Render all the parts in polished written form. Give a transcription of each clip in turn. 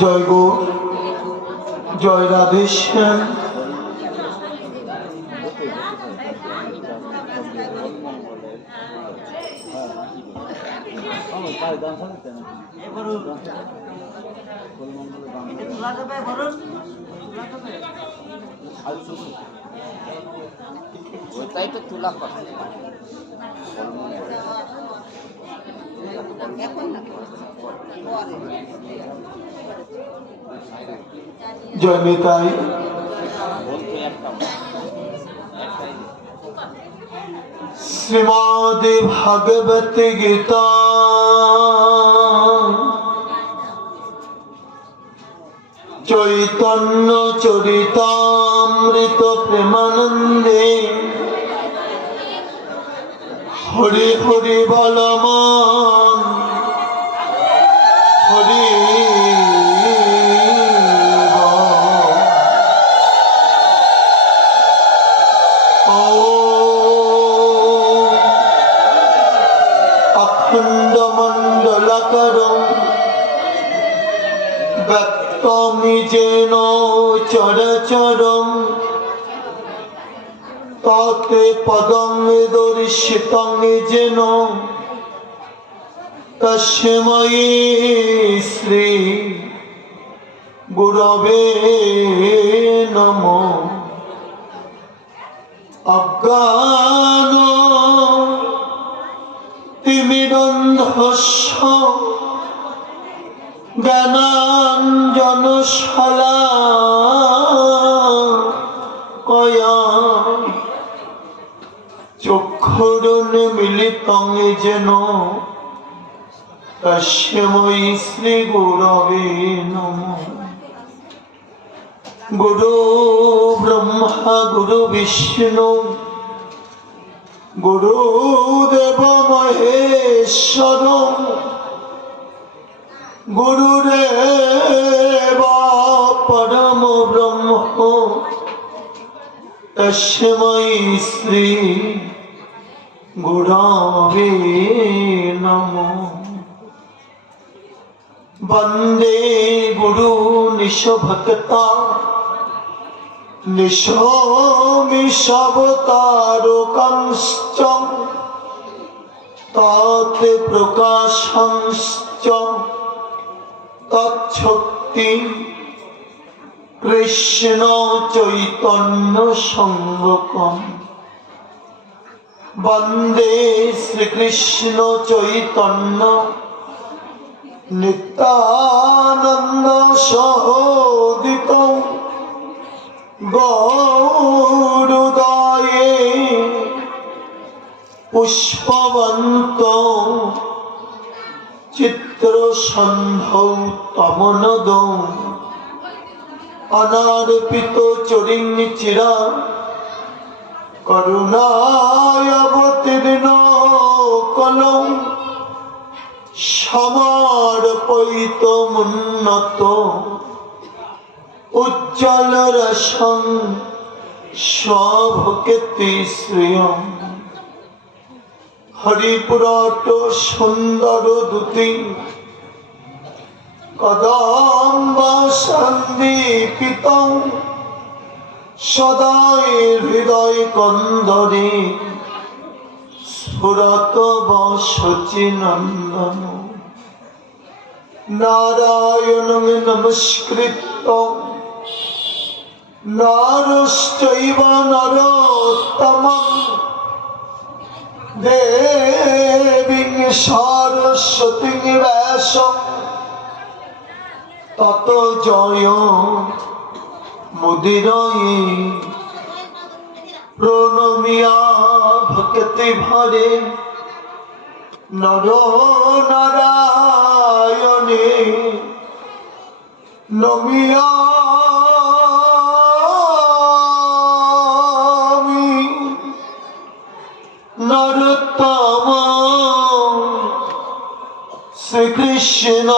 জয় গো, জয় রাধেশ্যাম। ওইটাই তো তুলা কথা। জয় নিতাই। শ্রীমদ্ ভাগবত গীতা চৈতন্য চরিতামৃত প্রেমানন্দে হরি হরি বলমান হরি যেন চরচরম তাতে পদং দর্শিতং যেন তস্মৈ শ্রী গুরবে নমঃ। অজ্ঞান তিমিরন্ধস্য জ্ঞানাঞ্জন শলাকয়া চক্ষুরুন্মীলিতং যেন তস্মৈ শ্রী গুরবে নমঃ। গুরু ব্রহ্মা গুরু বিষ্ণু গুরুদেব মহেশ্বর গুরুরেব পরম ব্রহ্ম তস্মৈ শ্রী গুরবে নমঃ। বন্দে গুরু নিশভক্তা নিশমিষাবতারকাংশ্চ তৎ প্রকাশংশ্চ তচ্ছক্তি কৃষ্ণ চৈতন্য সংগকম। বন্দে শ্রীকৃষ্ণ চৈতন্য নিত্যানন্দ সহোদিত গৌরদয়ে পুষ্পবন্ত চিত্রসন্ধৌ তমনদ অনার্পিত চরিঞ্চিরা করুণায়বতীর্ণ কলৌ সমর্পয়িত মুন্নত উজ্জ্বল রসং স্বভকেতি শ্রিয়ম। হরিপুরট সুন্দর দূতি কদম্ব সন্দীপিত সদাই হৃদয় কন্দরে স্ফুরত বসচি নন্দন। নারায়ণং নমস্কৃত্য নরশ্চৈব নরোত্তমং দেবীং সরস্বতীং ব্যাসং তত জয় মুদিরয়ে। প্রণমিয়া ভক্তি ভরে নর নারায়ণে নমিয়া নরোত্তম শ্রীকৃষ্ণ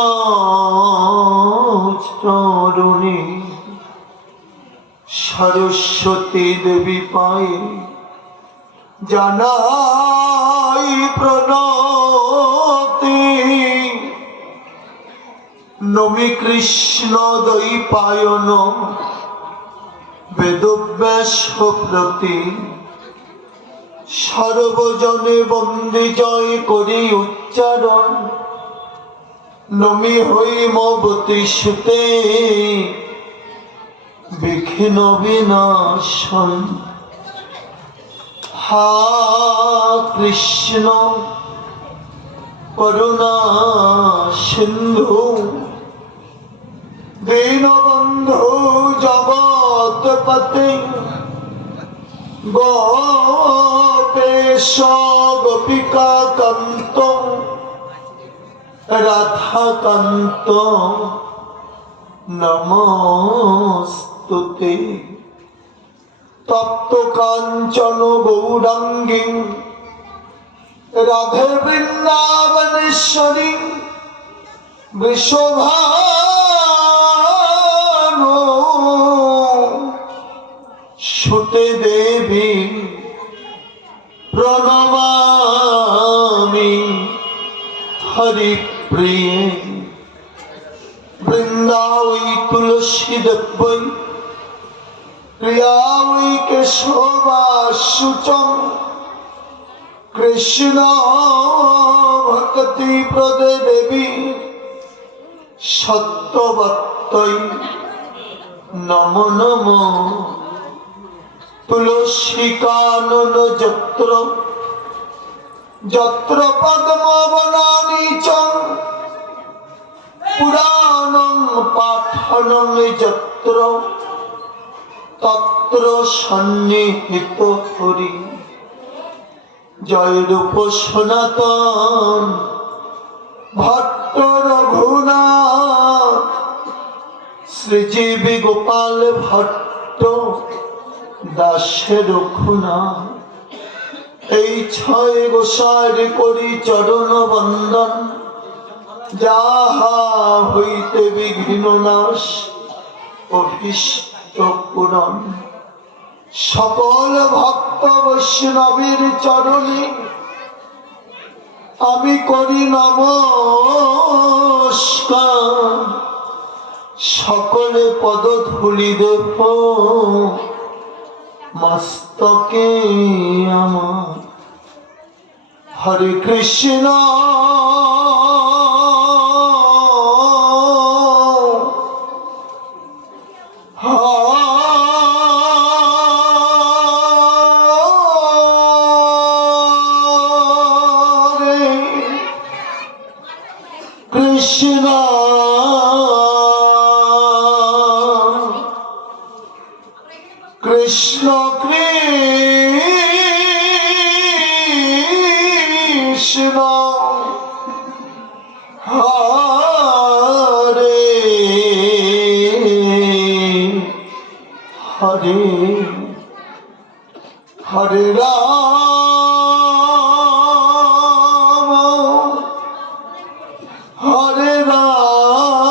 চরণে। সরস্বতী দেবী পায়ে জানাই প্রণতি নমি কৃষ্ণ দ্বৈপায়ন বেদব্যাস প্রতি সর্বজনে বন্দে জয় করি উচ্চারণ নমি হৈমবতী সুতে বিঘ্ন বিনাশন। হা কৃষ্ণ করুণা সিন্ধু দীনবন্ধু জগৎপতে গোপেশ গোপিকা কান্ত রাধাকান্ত নমস্তুতে। তপ্ত কাঞ্চন গৌরাঙ্গী রাধে বৃন্দাবনেশ্বরী বৃষভানু সুতে দেবী প্রণমামি হরিপ্রিয়ে। বৃন্দাবৈ তুলসী দেব্যৈ প্রিয়াবৈ কেশবাশুচং কৃষ্ণ ভক্তি প্রদে দেবী সত্যবত্তৈ নমো নমো। তুলসী কানন যত্র যত্র পদ্মবনানি চ পুরাণং পাঠনং যত্র তত্র সন্নিহিত হরি। জয় রূপ সনাতন ভট্ট রঘুনাথ শ্রীজীবী গোপাল ভট্ট দাসে রঘুনাথ। এই ছয় গোসার করি চরণ বন্দন যাহা হইতে বিঘ্ন নাশ অভীষ্ট পূরণ। সকল ভক্ত বৈষ্ণবের চরণে আমি করি নমস্কার। সকলে পদ ধূলি দেব মস্তকে আমার। হরে কৃষ্ণ কৃষ্ণ কৃষ্ণ কৃষ্ণ হরে হরে হরে রাম হরে রাম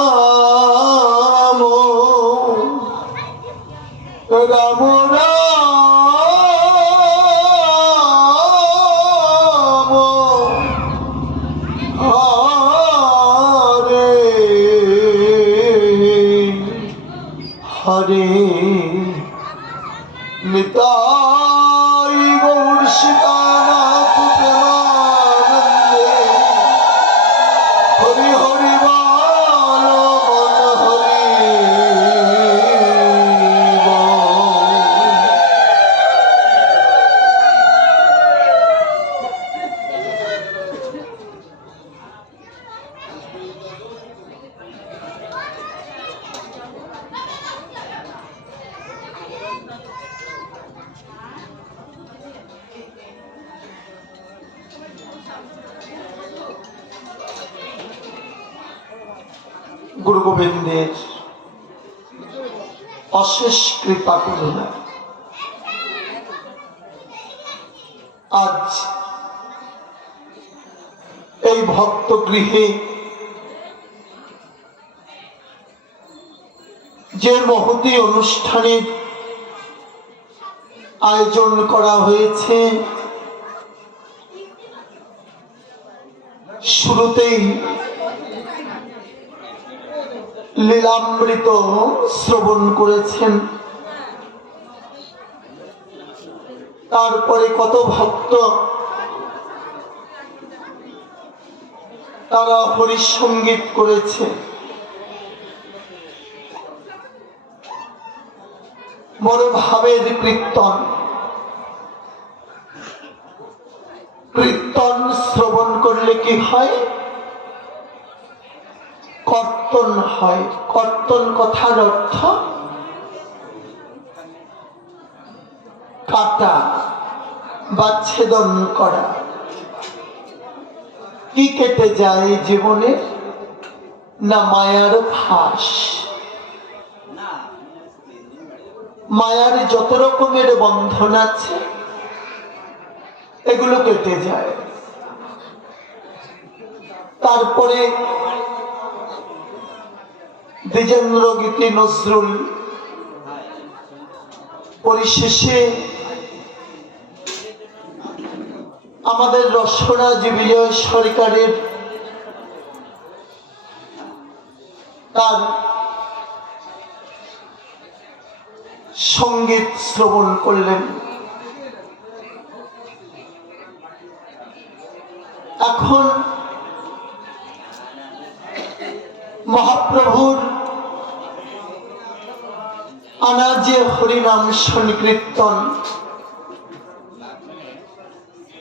রাম রাম হরে হরে। নিতাই গৌর সীতানাথ প্রেমানন্দে হরি হরি বল মন হরি গুরু গোবিন্দের অশেষ কৃপা করুণা আজ এই ভক্ত গৃহে যে মহতী অনুষ্ঠানের আয়োজন করা হয়েছে, শুরুতেই লীলামৃত শ্রবণ করেছেন। তারপরে কত ভক্ত তারা হরিসঙ্গীত করেছে। বড় ভাবের কীর্তন, কীর্তন শ্রবণ করলে কি হয়? কর্তন হয়। কর্তন কথার অর্থ কাটা বা ছেদন করা। কি কেটে যায় জীবনে? না মায়ার ফাঁস। মায়ার যত রকমের বন্ধন আছে এগুলো কেটে যায়। তারপরে দ্বিজেন্দ্র গীতি নজরুল, পরিশেষে আমাদের রসরাজ বিজয় সরকারের তার সঙ্গীত শ্রবণ করলেন। এখন মহাপ্রভুর আনা যে হরিনাম সংকীর্তন,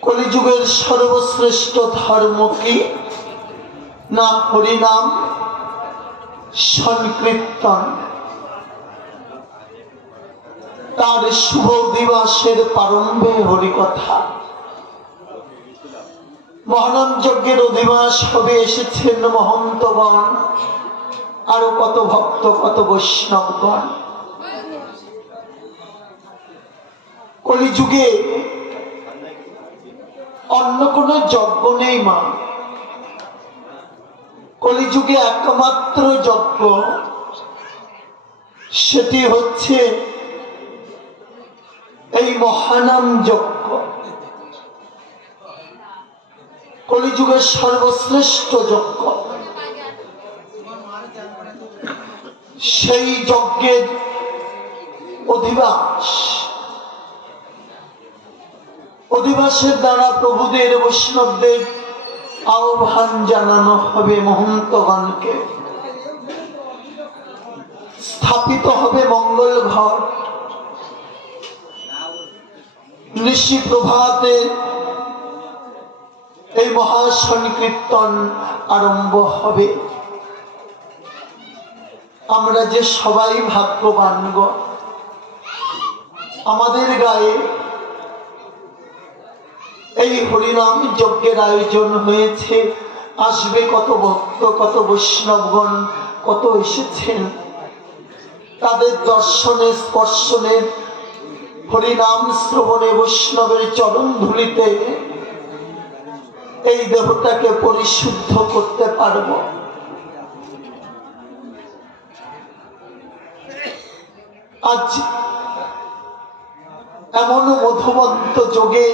কলিযুগের সর্বশ্রেষ্ঠ ধর্ম কি? না হরিনাম সংকীর্তন। তার শুভ দিবসের প্রারম্ভে হরিকথা। মহানাম যজ্ঞের অধিবাস হবে, এসেছেন মহন্তগণ, আরো কত ভক্ত, কত বৈষ্ণবগণ। কলিযুগে অন্য কোন যজ্ঞ নেই মা। কলিযুগে একমাত্র যজ্ঞ, সেটি হচ্ছে এই মহানাম যজ্ঞ। কলিযুগের সর্বশ্রেষ্ঠ যজ্ঞ। সেই যজ্ঞের অধিবাস, অধিবাসের দ্বারা প্রভুদের বৈষ্ণবদের আহ্বান জানানো হবে। মহন্তগণকে স্থাপিত হবে মঙ্গল ঘট। ঋষি প্রভাতে এই মহাসংকীর্তন আরম্ভ হবে। আমরা যে সবাই ভাগ্যবান গো, আমাদের গায়ে এই হরিনাম যজ্ঞের আয়োজন হয়েছে। আসবে কত ভক্ত, কত বৈষ্ণবগণ, কত এসেছেন। তাদের দর্শনে স্পর্শনে, হরিনাম শ্রবণে, বৈষ্ণবের চরণ ধুলিতে এই দেহটাকে পরিশুদ্ধ করতে পারব। আজ এমন মধুমন্ত যোগে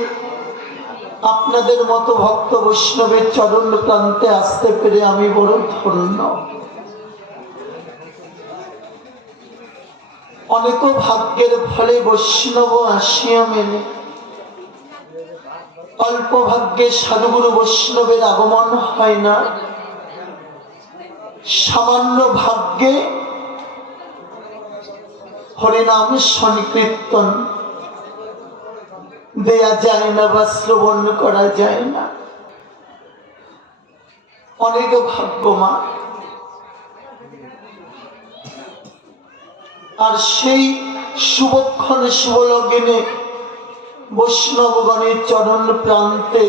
আপনাদের মতো ভক্ত বৈষ্ণবের চরণ প্রান্তে আসতে পেরে আমি বড় ধন্য। অনেক ভাগ্যের ফলে বৈষ্ণব আসিয়া মেলে, অল্প ভাগ্যে সাধুগুরু বৈষ্ণবের আগমন হয় না। সামান্য ভাগ্যে হরিনাম সংকীর্তন দেয়া যায় না বা শ্রবণ করা যায় না। অনেক ভাগ্যমা। আর সেই শুভক্ষণ শুভলগ্নে বৈষ্ণবগণের চরণ প্রান্তে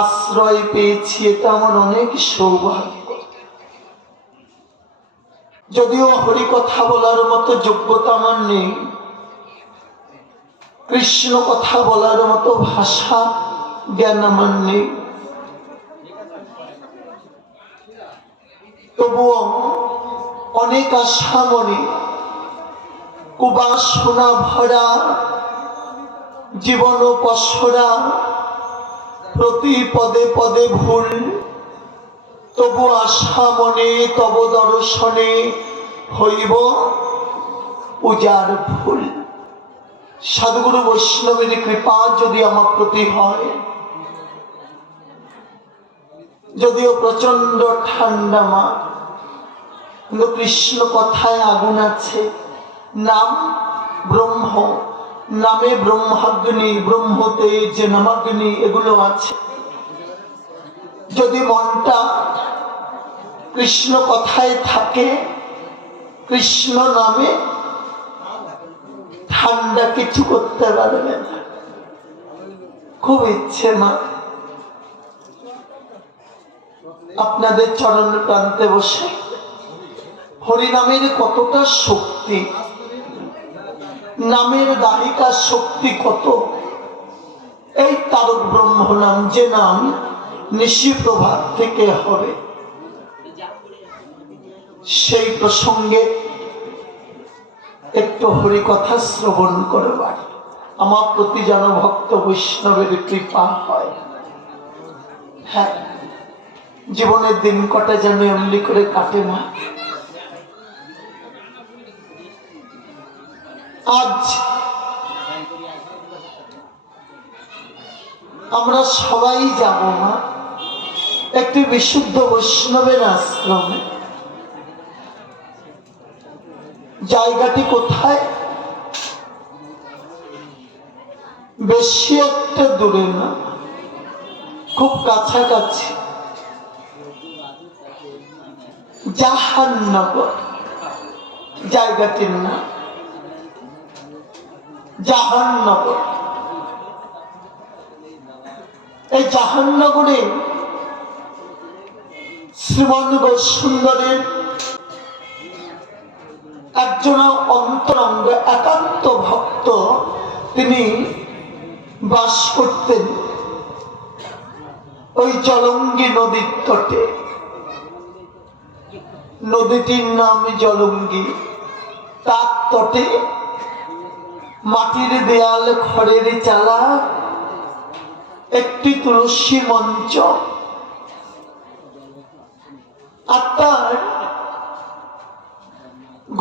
আশ্রয় পেয়েছি, এটা আমার অনেক সৌভাগ্য। যদিও হরিকথা বলার মতো যোগ্যতা আমার নেই, কৃষ্ণ কথা বলার মতো ভাষা জ্ঞান আমার নেই, তবুও অনেক আশা মনে, কুবাসনা ভরা জীবন পসরা, প্রতি পদে পদে ভুল, তবু আশা মনে তব দর্শনে হইব পূজার ফুল। সাধুগুরু বৈষ্ণবের কৃপা যদি আমার প্রতি হয়, যদিও প্রচন্ড ঠান্ডা মা, কিন্তু কৃষ্ণ কথায় আগুন আছে। নাম ব্রহ্ম, নামে ব্রহ্মাগ্নি, ব্রহ্মতেজ, নামাগ্নি এগুলো আছে। যদি মনটা কৃষ্ণ কথায় থাকে, কৃষ্ণ নামে, ঠান্ডা কিছু করতে পারবে না। খুব ইচ্ছে মা আপনাদের চরণ প্রান্তে বসে হরিনামের কতটা শক্তি, নামের দাহিকার শক্তি কত। এই তারক ব্রহ্ম নাম, যে নাম নিশি প্রভাত থেকে হবে, সেই প্রসঙ্গে একটু হরিকথা শ্রবণ করবার আমার প্রতি যেন ভক্ত বৈষ্ণবের কৃপা হয়। হ্যাঁ, জীবনের দিন কটা যেন এমনি করে কাটে না। আজ আমরা সবাই যাব না একটি বিশুদ্ধ বৈষ্ণবের আশ্রমে। জায়গাটি কোথায়? বেশি একটা দূরে না, খুব কাছাকাছি। জাহান্নগর জায়গাটির নাম, জাহান্নগর। এই জাহান্নগরে শ্রীমন গৌরসুন্দরের একজন অন্তরঙ্গ একান্ত ভক্ত তিনি বাস করতেন ওই জলঙ্গি নদীর তটে। নদীটির নাম জলঙ্গি। তার তটে মাটির দেয়াল, খড়ের চালা, একটি তুলসী মঞ্চ। আর তার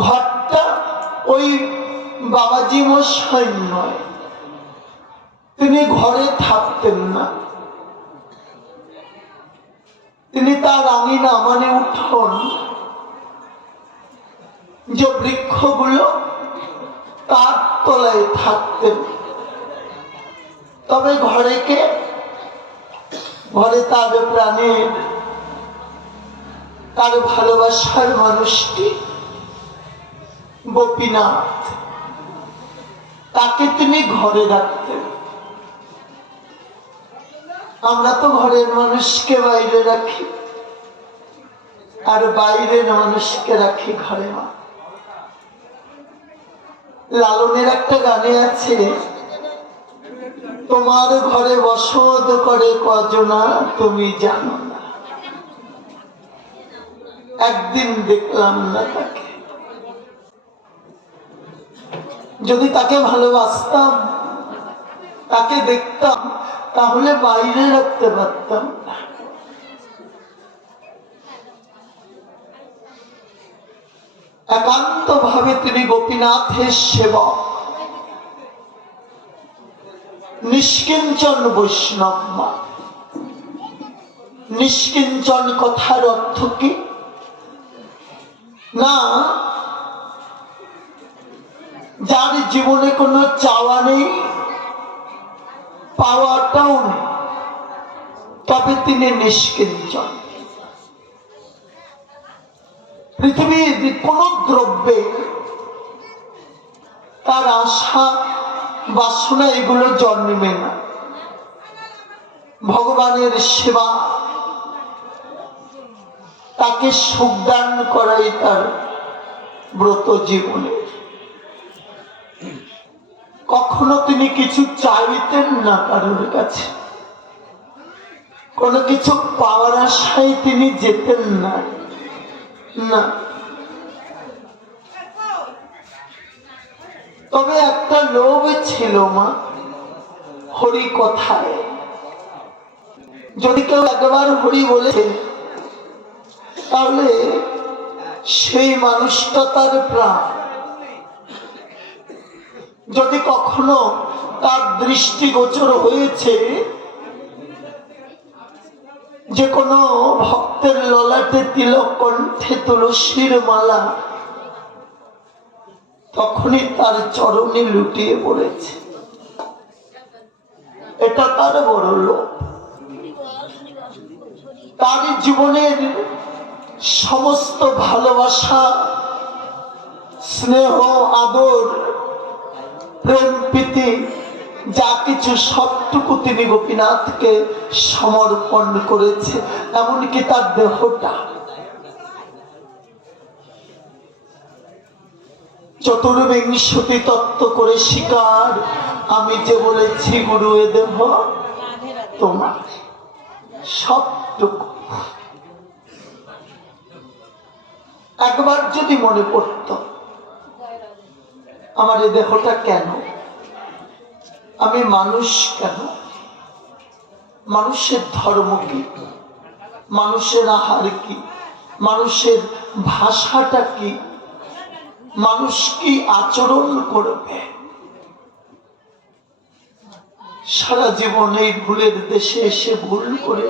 ঘরটা ওই বাবাজি মশাই নয়, তিনি ঘরে থাকতেন না। তিনি তার আঙিনা মানে উঠোন, যে বৃক্ষগুলো তার তলায় থাকতেন। তবে ঘরে তার প্রাণের, তার ভালোবাসার মানুষটি গোপীনাথ, তাকে তিনি ঘরে রাখতেন। আমরা তো ঘরের মানুষকে বাইরে রাখি, আর বাইরের মানুষকে রাখি ঘরে। মা লালনের একটা গানে আছে, তোমার ঘরে বসত করে কজনা তুমি জানো না। একদিন দেখলাম না তাকে। যদি তাকে ভালোবাসতাম, তাকে দেখতাম, তাহলে বাইরে রাখতে পারতাম না। একান্ত ভাবে তিনি গোপীনাথের সেবক, নিষ্কিঞ্চন বৈষ্ণব। মা নিষ্কিঞ্চন কথার অর্থ কি? না, যার জীবনে কোনো চাওয়া নেই, পাওয়াটাও নেই, তবে তিনি নিষ্কিঞ্চন। পৃথিবীর কোন দ্রব্যে তার আশা বাসনা এগুলো জন্মে না। ভগবানের সেবা, তাকে সুখদান করাই তার ব্রত জীবনে। কখনো তিনি কিছু চাইতেন না কারোর কাছে, কোনো কিছু পাওয়ার আশায় তিনি যেতেন না। না, তবে একটা লোভ ছিল মা, হরি কথায়। যদি কেউ একবার হরি বলেছে তাহলে সেই মানুষটা তার প্রাণ যদি কখনো তার দৃষ্টিগোচর হয়েছে যে কোনো ভক্তের ললাটে তিলক, কণ্ঠে তুলসীর মালা, তখনই তার চরণে লুটিয়ে পড়েছে। এটা তার বড় লোক। তার জীবনের সমস্ত ভালোবাসা, স্নেহ, আদর, প্রেম, প্রীতি যা কিছু সবটুকু তিনি গোপীনাথকে সমর্পণ করেছে। এমনকি তার দেহটা। চতুর্বিংশতি তত্ত্ব করে স্বীকার, আমি যে বলেছি গুরু এ দেহ তোমার, সবটুকু। একবার যদি মনে পড়ত আমার এই দেহটা কেন, আমি মানুষ কেন, মানুষের ধর্ম কি, মানুষের আহার কি, মানুষের ভাষাটা কি, মানুষ কি আচরণ করবে, সারা জীবন এই ভুলের দেশে এসে ভুল করে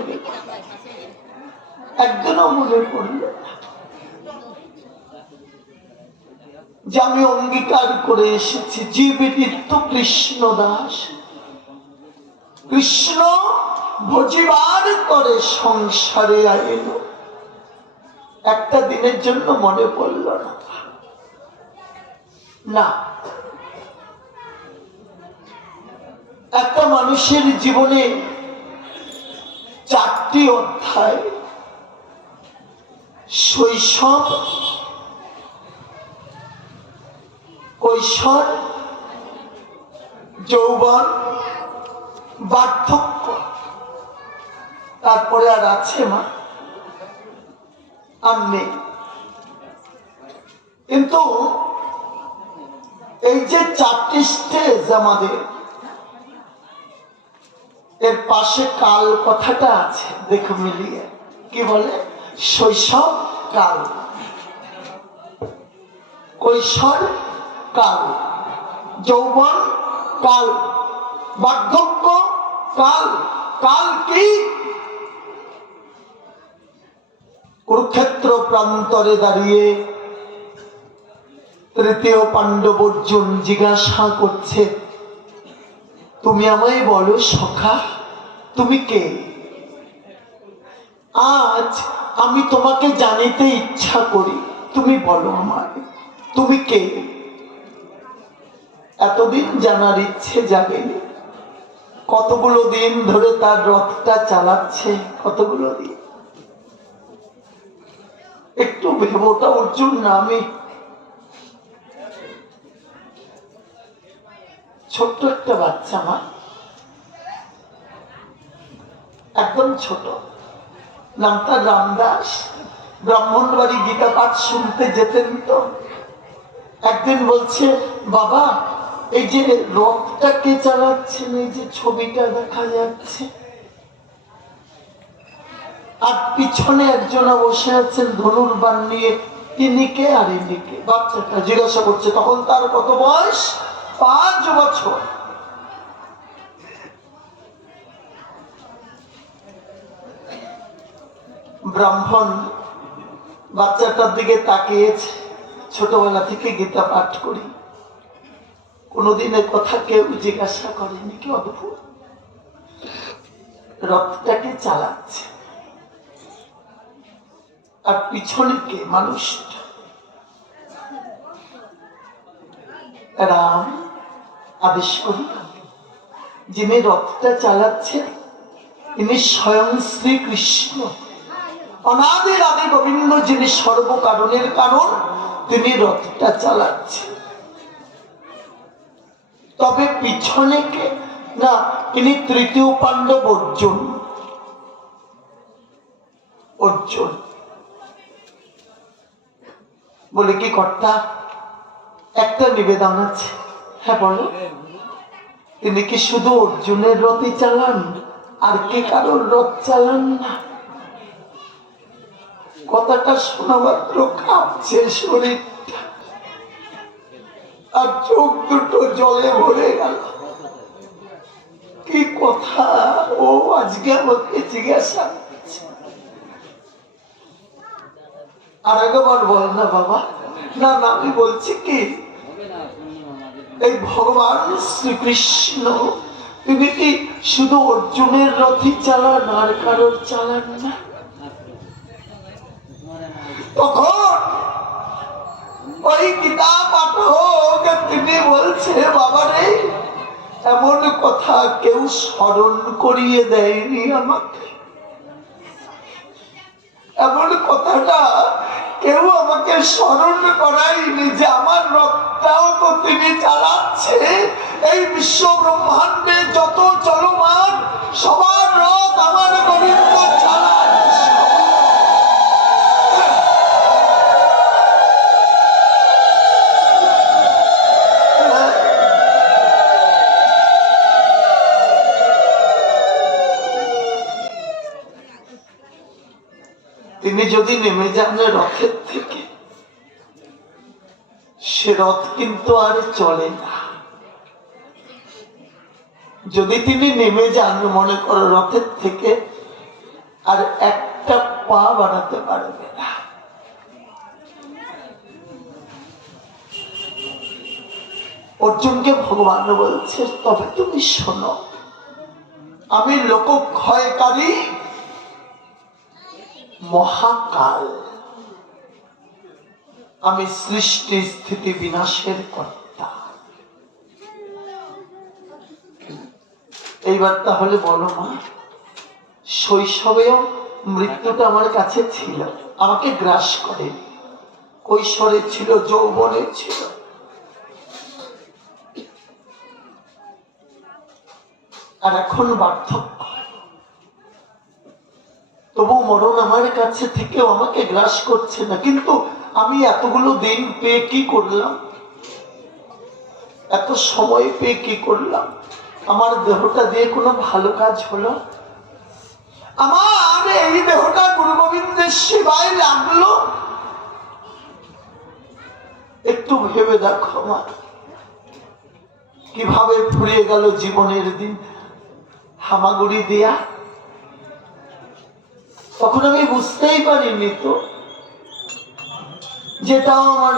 একদিনও মনে পড়ল যে আমি অঙ্গীকার করে এসেছি জীবের তো কৃষ্ণ দাস, কৃষ্ণ ভজিবার করে সংসারে আইল। একটা দিনের জন্য মনে পড়ল না। না, একটা মানুষের জীবনে 4টি অধ্যায়, শৈশব, কৈশোর, যৌবন, বার্ধক্য, তারপরে আর আছে মা আর নেই। কিন্তু এই যে 4টি স্টেজ আমাদের, এর পাশে কাল কথাটা আছে, দেখো মিলিয়ে কি বলে, শৈশব কাল, কৈশোর কাল, যৌবন কাল, বার্ধক্য কাল। কাল কি? কুরুক্ষেত্র প্রান্তরে দাঁড়িয়ে তৃতীয় পাণ্ডব অর্জুন জিজ্ঞাসা করছে, তুমি আমায় বলো সখা, তুমি কে? আজ আমি তোমাকে জানিতে ইচ্ছা করি, তুমি বলো আমায় তুমি কে? এতদিন জানার ইচ্ছে জাগেনি। কতগুলো দিন ধরে তার রথটা চালাচ্ছে, কতগুলো দিন। একটু ভেবোটা অর্জুন নামে ছোট্ট একটা বাচ্চা, মা একদম ছোট, নামটা রামদাস। ব্রাহ্মণবাড়ি গীতা পাঠ শুনতে যেতেন তো। একদিন বলছে, বাবা এই যে রথটা কে চালাচ্ছেন, এই যে ছবিটা দেখা যাচ্ছে, আর পিছনে একজনা বসে আছেন ধনুর্বাণ নিয়ে, তিনি কে আর ইনি কে? বাচ্চাটা জিজ্ঞাসা করছে। তখন তার কত বয়স? 5 বছর। ব্রাহ্মণ বাচ্চাটার দিকে তাকিয়েছে। ছোটবেলা থেকে গীতা পাঠ করি, কোনোদিনের কথা কেউ জিজ্ঞাসা করেনি। কি অদ্ভুত! রথটাকে চালাচ্ছে আর পিছনে কে? মানুষটা। রাম আদেশ করি, যিনি রথটা চালাচ্ছেন ইনি স্বয়ং শ্রীকৃষ্ণ, অনাদির আদি গোবিন্দ, যিনি সর্বকারণের কারণ, তিনি রথটা চালাচ্ছেন। তবে পিছনে কে? না, ইনি তৃতীয় পাণ্ডব অর্জুন। অর্জুন বলে, কি কর্তা একটা নিবেদন আছে। হ্যাঁ বলো। তিনি কি শুধু অর্জুনের রথই চালান, আর কে কারোর রথ চালান না? কথাটা শোনা মাত্র কাঁপছে শরীরটা, আর চোখ দুটো জলে ভরে গেল। কি কথা ও আজকে আমাকে জিজ্ঞাসা করছে। আর একবার বল না বাবা। না না, আমি বলছি কি, এই ভগবান শ্রীকৃষ্ণ তিনি কি শুধু অর্জুনের রথই চালান আর কারোর চালান না? তখন ওই গীতা পাঠক তিনি বলছে, বাবারে এমন কথা কেউ স্মরণ করিয়ে দেয়নি আমাকে, এমন কথাটা কেউ আমাকে স্মরণ করায়নি যে আমার রথটাও তো তিনি চালাচ্ছে। এই বিশ্ব ব্রহ্মাণ্ডে যত চলমান সবার রথ আমার গোবিন্দ চালায়। তিনি যদি নেমে যান রথের থেকে, সে রথ কিন্তু আর চলে না। যদি তিনি নেমে যান, মনে করো রথের থেকে, আর একটা পা বাড়াতে পারবে না। অর্জুনকে ভগবান বলছে, তবে তুমি শোনো, আমি লোকক্ষয়কারী মহাকাল, আমি সৃষ্টি স্থিতি বিনাশের কর্তা। এইবার তাহলে বলো মা, শৈশবেও মৃত্যুটা আমার কাছে ছিল, আমাকে গ্রাস করে। কৈশোরে ছিল, যৌবনে ছিল, আর এখন বার্ধক্য। তবু মরণ আমার কাছে থেকেও আমাকে গ্রাস করছে না। কিন্তু আমি এতগুলো দিন পেয়ে কি করলাম? এত সময় পেয়ে কি করলাম? আমার দেহটা দিয়ে কোনো ভালো কাজ হলো? আমার এই দেহটা গুরু গোবিন্দের সেবায় লাগলো? একটু ভেবে দেখো মা, কিভাবে ফুরিয়ে গেল জীবনের দিন হামাগুড়ি দেয়া। তখন আমি বুঝতেই পারিনি তো, যেটাও আমার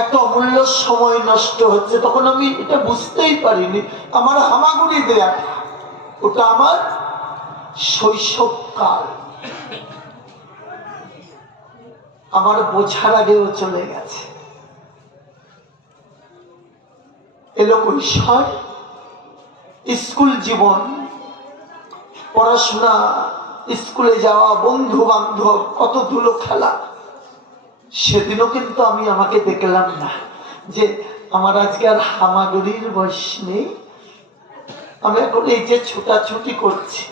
একটা অমূল্য সময় নষ্ট হচ্ছে। তখন আমি এটা বুঝতেই পারিনি। আমার হামাগুড়ি দেয়া ওটা আমার শৈশবকাল, আমার বোঝার আগেও চলে গেছে। এলো কৈশোর, স্কুল জীবন, পড়াশোনা, স্কুলে যাওয়া, বন্ধু বান্ধব, কত ধুলো খেলা। সেদিনও কিন্তু আমি আমাকে দেখলাম না যে আমার আজকে আর হামাগুড়ির বয়স নেই। আমি এখন এই যে ছোটাছুটি করছি,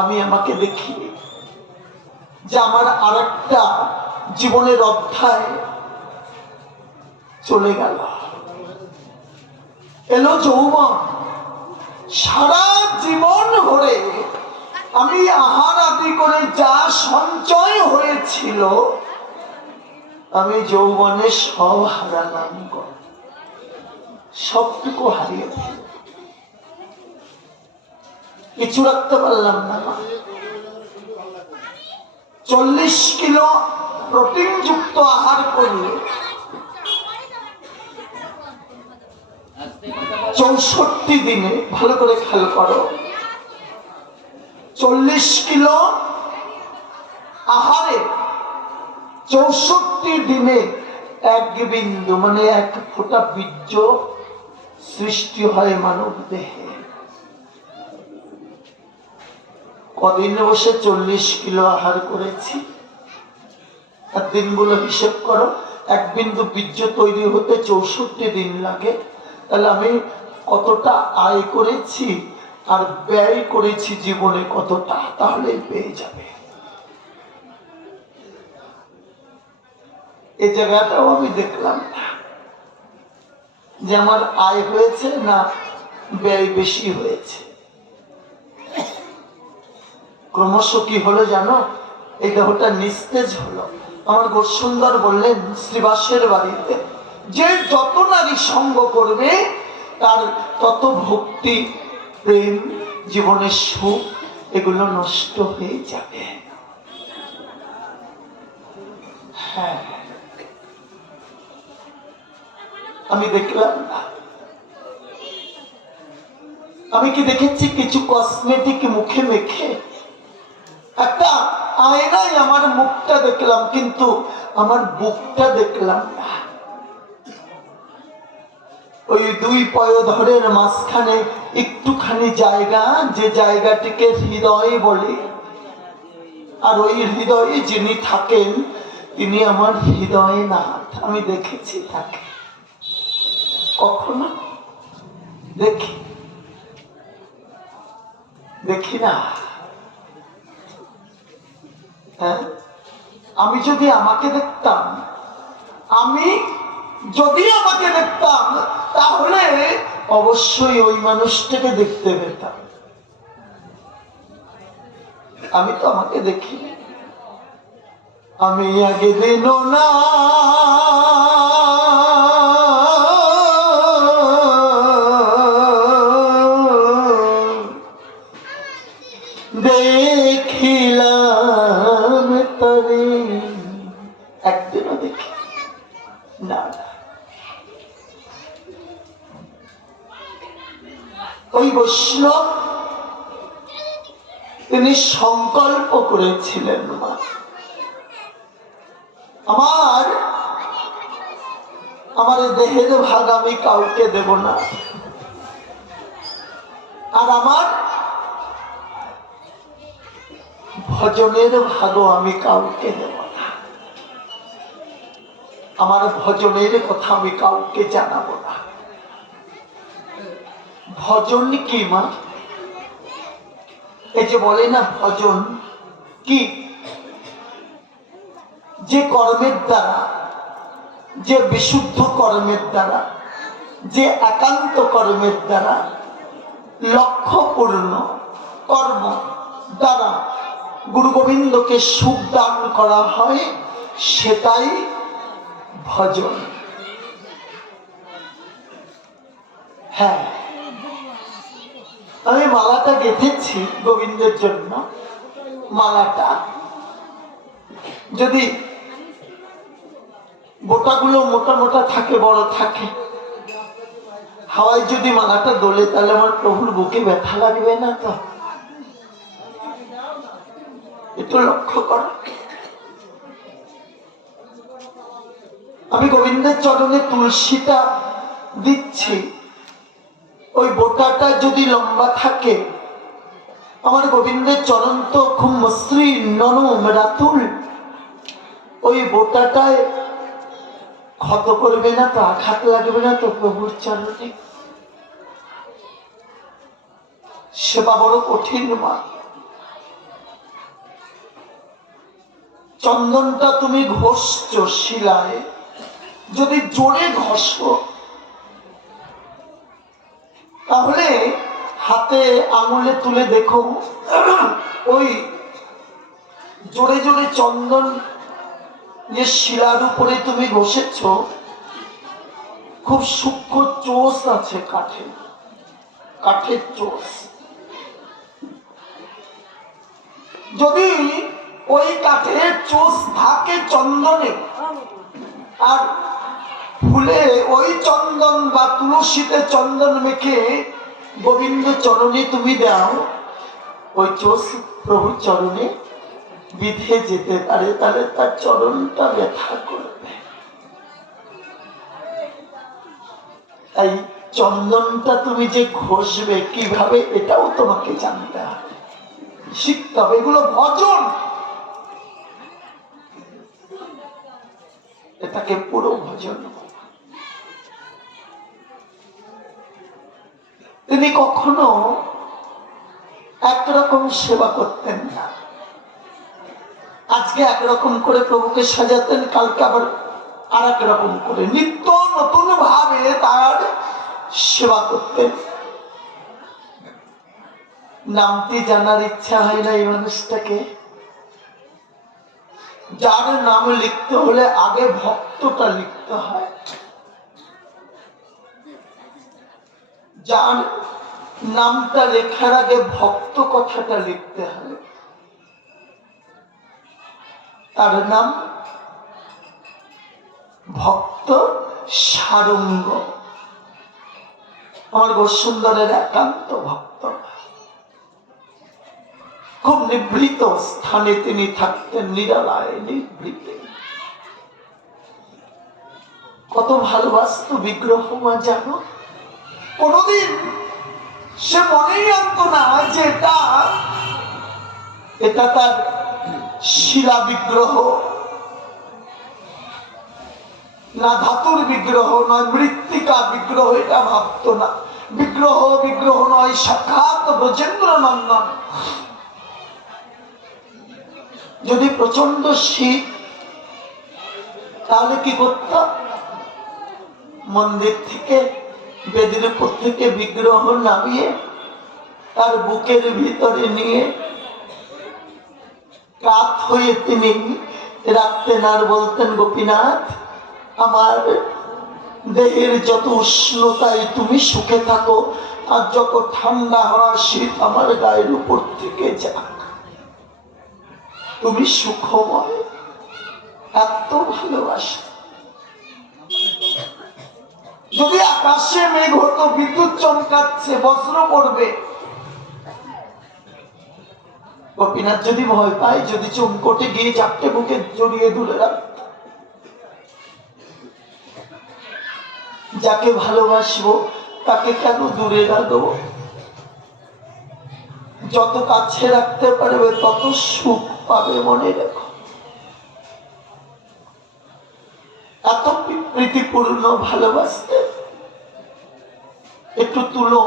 আমি আমাকে দেখি যে আমার আর একটা জীবনের অধ্যায় চলে গেল। এলো যৌবন। সারা জীবন ভরে আমি আহার আদি করে যা সঞ্চয় হয়েছিল, আমি যৌবনে সব হারালাম, সবটুকু হারিয়ে ফেললাম। কিছু রাখতে পারলাম না। 40 কিলো প্রোটিন যুক্ত আহার করলে 64 দিনে, ভালো করে খেয়াল করো, 40 কিলো আহারে 64 দিনে এক বিন্দু মানে এক ফোঁটা বীর্য সৃষ্টি হয় মানব দেহে। কদিন বসে 40 কিলো আহার করেছি, আর দিনগুলো হিসেব করো। এক বিন্দু বীর্য তৈরি হতে 64 দিন লাগে। তাহলে আমি কতটা আয় করেছি আর ব্যয় করেছি জীবনে কতটা, তাহলে পেয়ে যাবে। এই জায়গাটাও আমি দেখলাম না যে আমার আয় হয়েছে না ব্যয় বেশি হয়েছে। ক্রমশ কি হলো জানো, এই দেহটা নিস্তেজ হলো। আমার গোস্বন্দর বললেন শ্রীবাসের বাড়িতে যে যত নারী সঙ্গ করবে তার তত ভক্তি, প্রেম, জীবনের সুখ এগুলো নষ্ট হয়ে যাবে। হ্যাঁ, আমি দেখলাম না, আমি কি দেখেছি কিছু কসমেটিক মুখে মেখে, একটা আয়নায় আমার মুখটা দেখলাম কিন্তু আমার বুকটা দেখলাম না। ওই দুই পয়োধরের মাঝখানে একটুখানি জায়গা, যে জায়গাটিকে হৃদয় বলে, আর ওই হৃদয়ে যিনি থাকেন তিনি আমার হৃদয়ে না। আমি দেখেছি তাকে, কখনো দেখি না। হ্যাঁ, আমি যদি আমাকে দেখতাম তাহলে অবশ্যই ওই মানুষটাকে দেখতে পেতাম। আমি তো আমাকে দেখি, আমি আগে দিন না দেখিলাম তবে, একদিনও দেখি না। ওই বৈষ্ণব তিনি সংকল্প করেছিলেন, মা আমার দেহের ভাগ আমি কাউকে দেব না, আর আমার ভজনের ভাগও আমি কাউকে দেব না, আমার ভজনের কথা আমি কাউকে জানাবো না। ভজন কি মা? এই যে বলে না ভজন কি, যে কর্মের দ্বারা, যে বিশুদ্ধ কর্মের দ্বারা, যে একান্ত কর্মের দ্বারা, লক্ষ্যপূর্ণ কর্ম দ্বারা গুরু গোবিন্দকে সুখ দান করা হয়, সেটাই ভজন। হ্যাঁ, আমি মালাটা গেঁথেছি গোবিন্দের জন্য। মালাটা যদি বোটাগুলো মোটা মোটা থাকে, বড় থাকে, হাওয়ায় যদি মালাটা দোলে তাহলে আমার প্রভুর বুকে ব্যথা লাগবে না তো? একটু লক্ষ্য কর। আমি গোবিন্দের চরণে তুলসীটা দিচ্ছি, ওই বোটাটা যদি লম্বা থাকে, আমার গোবিন্দের চরণ তো খুব মসৃণ, নরম, রাতুল, ওই বোটাটায় ক্ষত করবে না তো, আঘাত লাগবে না তো প্রভুর চরণে? সেবা বড় কঠিন মা। চন্দনটা তুমি ঘষছো শিলায়, যদি জোরে ঘষো তাহলে হাতে আঙুলে তুলে দেখো, ওই জোরে জোরে চন্দন যে শিলার উপরে তুমি ঘষেছ, খুব সূক্ষ্ম চোষ আছে, কাঠের চোষ। যদি ওই কাঠের চোষ থাকে চন্দনে, আর ফুলে ওই চন্দন বা তুলসীতে চন্দন মেখে গোবিন্দ চরণে তুমি দাও, ওই চোষ প্রভু চরণে বিধে যেতে পারে, তাহলে তার চরণটা ব্যথা করবে। তাই চন্দনটা তুমি যে ঘষবে কিভাবে, এটাও তোমাকে জানতে হবে, শিখতে হবে। এগুলো ভজন, এটাকে পুরো ভজন। তিনি কখনো একরকম সেবা করতেন না। আজকে একরকম করে প্রভুকে সাজাতেন, কালকে আবার আর এক রকম করে, নিত্য নতুন ভাবে তার সেবা করতেন। নামটি জানার ইচ্ছা হয় না এই মানুষটাকে? যার নাম লিখতে হলে আগে ভক্তটা লিখতে হয়, যার নামটা লেখার আগে ভক্ত কথাটা লিখতে হয়। তার নাম ভক্ত সারঙ্গ। আমার গোসুন্দরের একান্ত ভক্ত। খুব নিভৃত স্থানে তিনি থাকতেন, নিরালায় নিভৃতে। কত ভালোবাসত বিগ্রহ মা জানো? কোনদিন সে মনেই আনতো না যে এটা তার শিলা বিগ্রহ না, ধাতুর বিগ্রহ নয়, মৃত্তিকা বিগ্রহ, এটা ভাবতো না। বিগ্রহ নয়, সাক্ষাৎ ব্রজেন্দ্র নন্দন। যদি প্রচন্ড শীত, তাহলে কি করতাম? মন্দির থেকে বেদির উপর থেকে বিগ্রহ নামিয়ে তার বুকের ভিতরে নিয়ে কাত হয়ে তিনি রাখতেন আর বলতেন, গোপীনাথ, আমার দেহের যত উষ্ণতায় তুমি সুখে থাকো, আর যত ঠান্ডা হওয়া শীত আমার গায়ের উপর থেকে যাক, তুমি সুখময়। এত ভালোবাসা। যদি আকাশে মেঘ হতো, বিদ্যুৎ চমকাচ্ছে, বজ্র পড়বে, গোপীনাথ যদি ভয় পায়, যদি চমকটে গিয়ে চারটে বুকে জড়িয়ে ধরে রাখত। যাকে ভালোবাসবো তাকে কেন দূরে রাখবো? যত কাছে রাখতে পারবে তত সুখ পাবে, মনে রেখো। এত প্রীতিপূর্ণ ভালোবাসতে। একটু তুলো,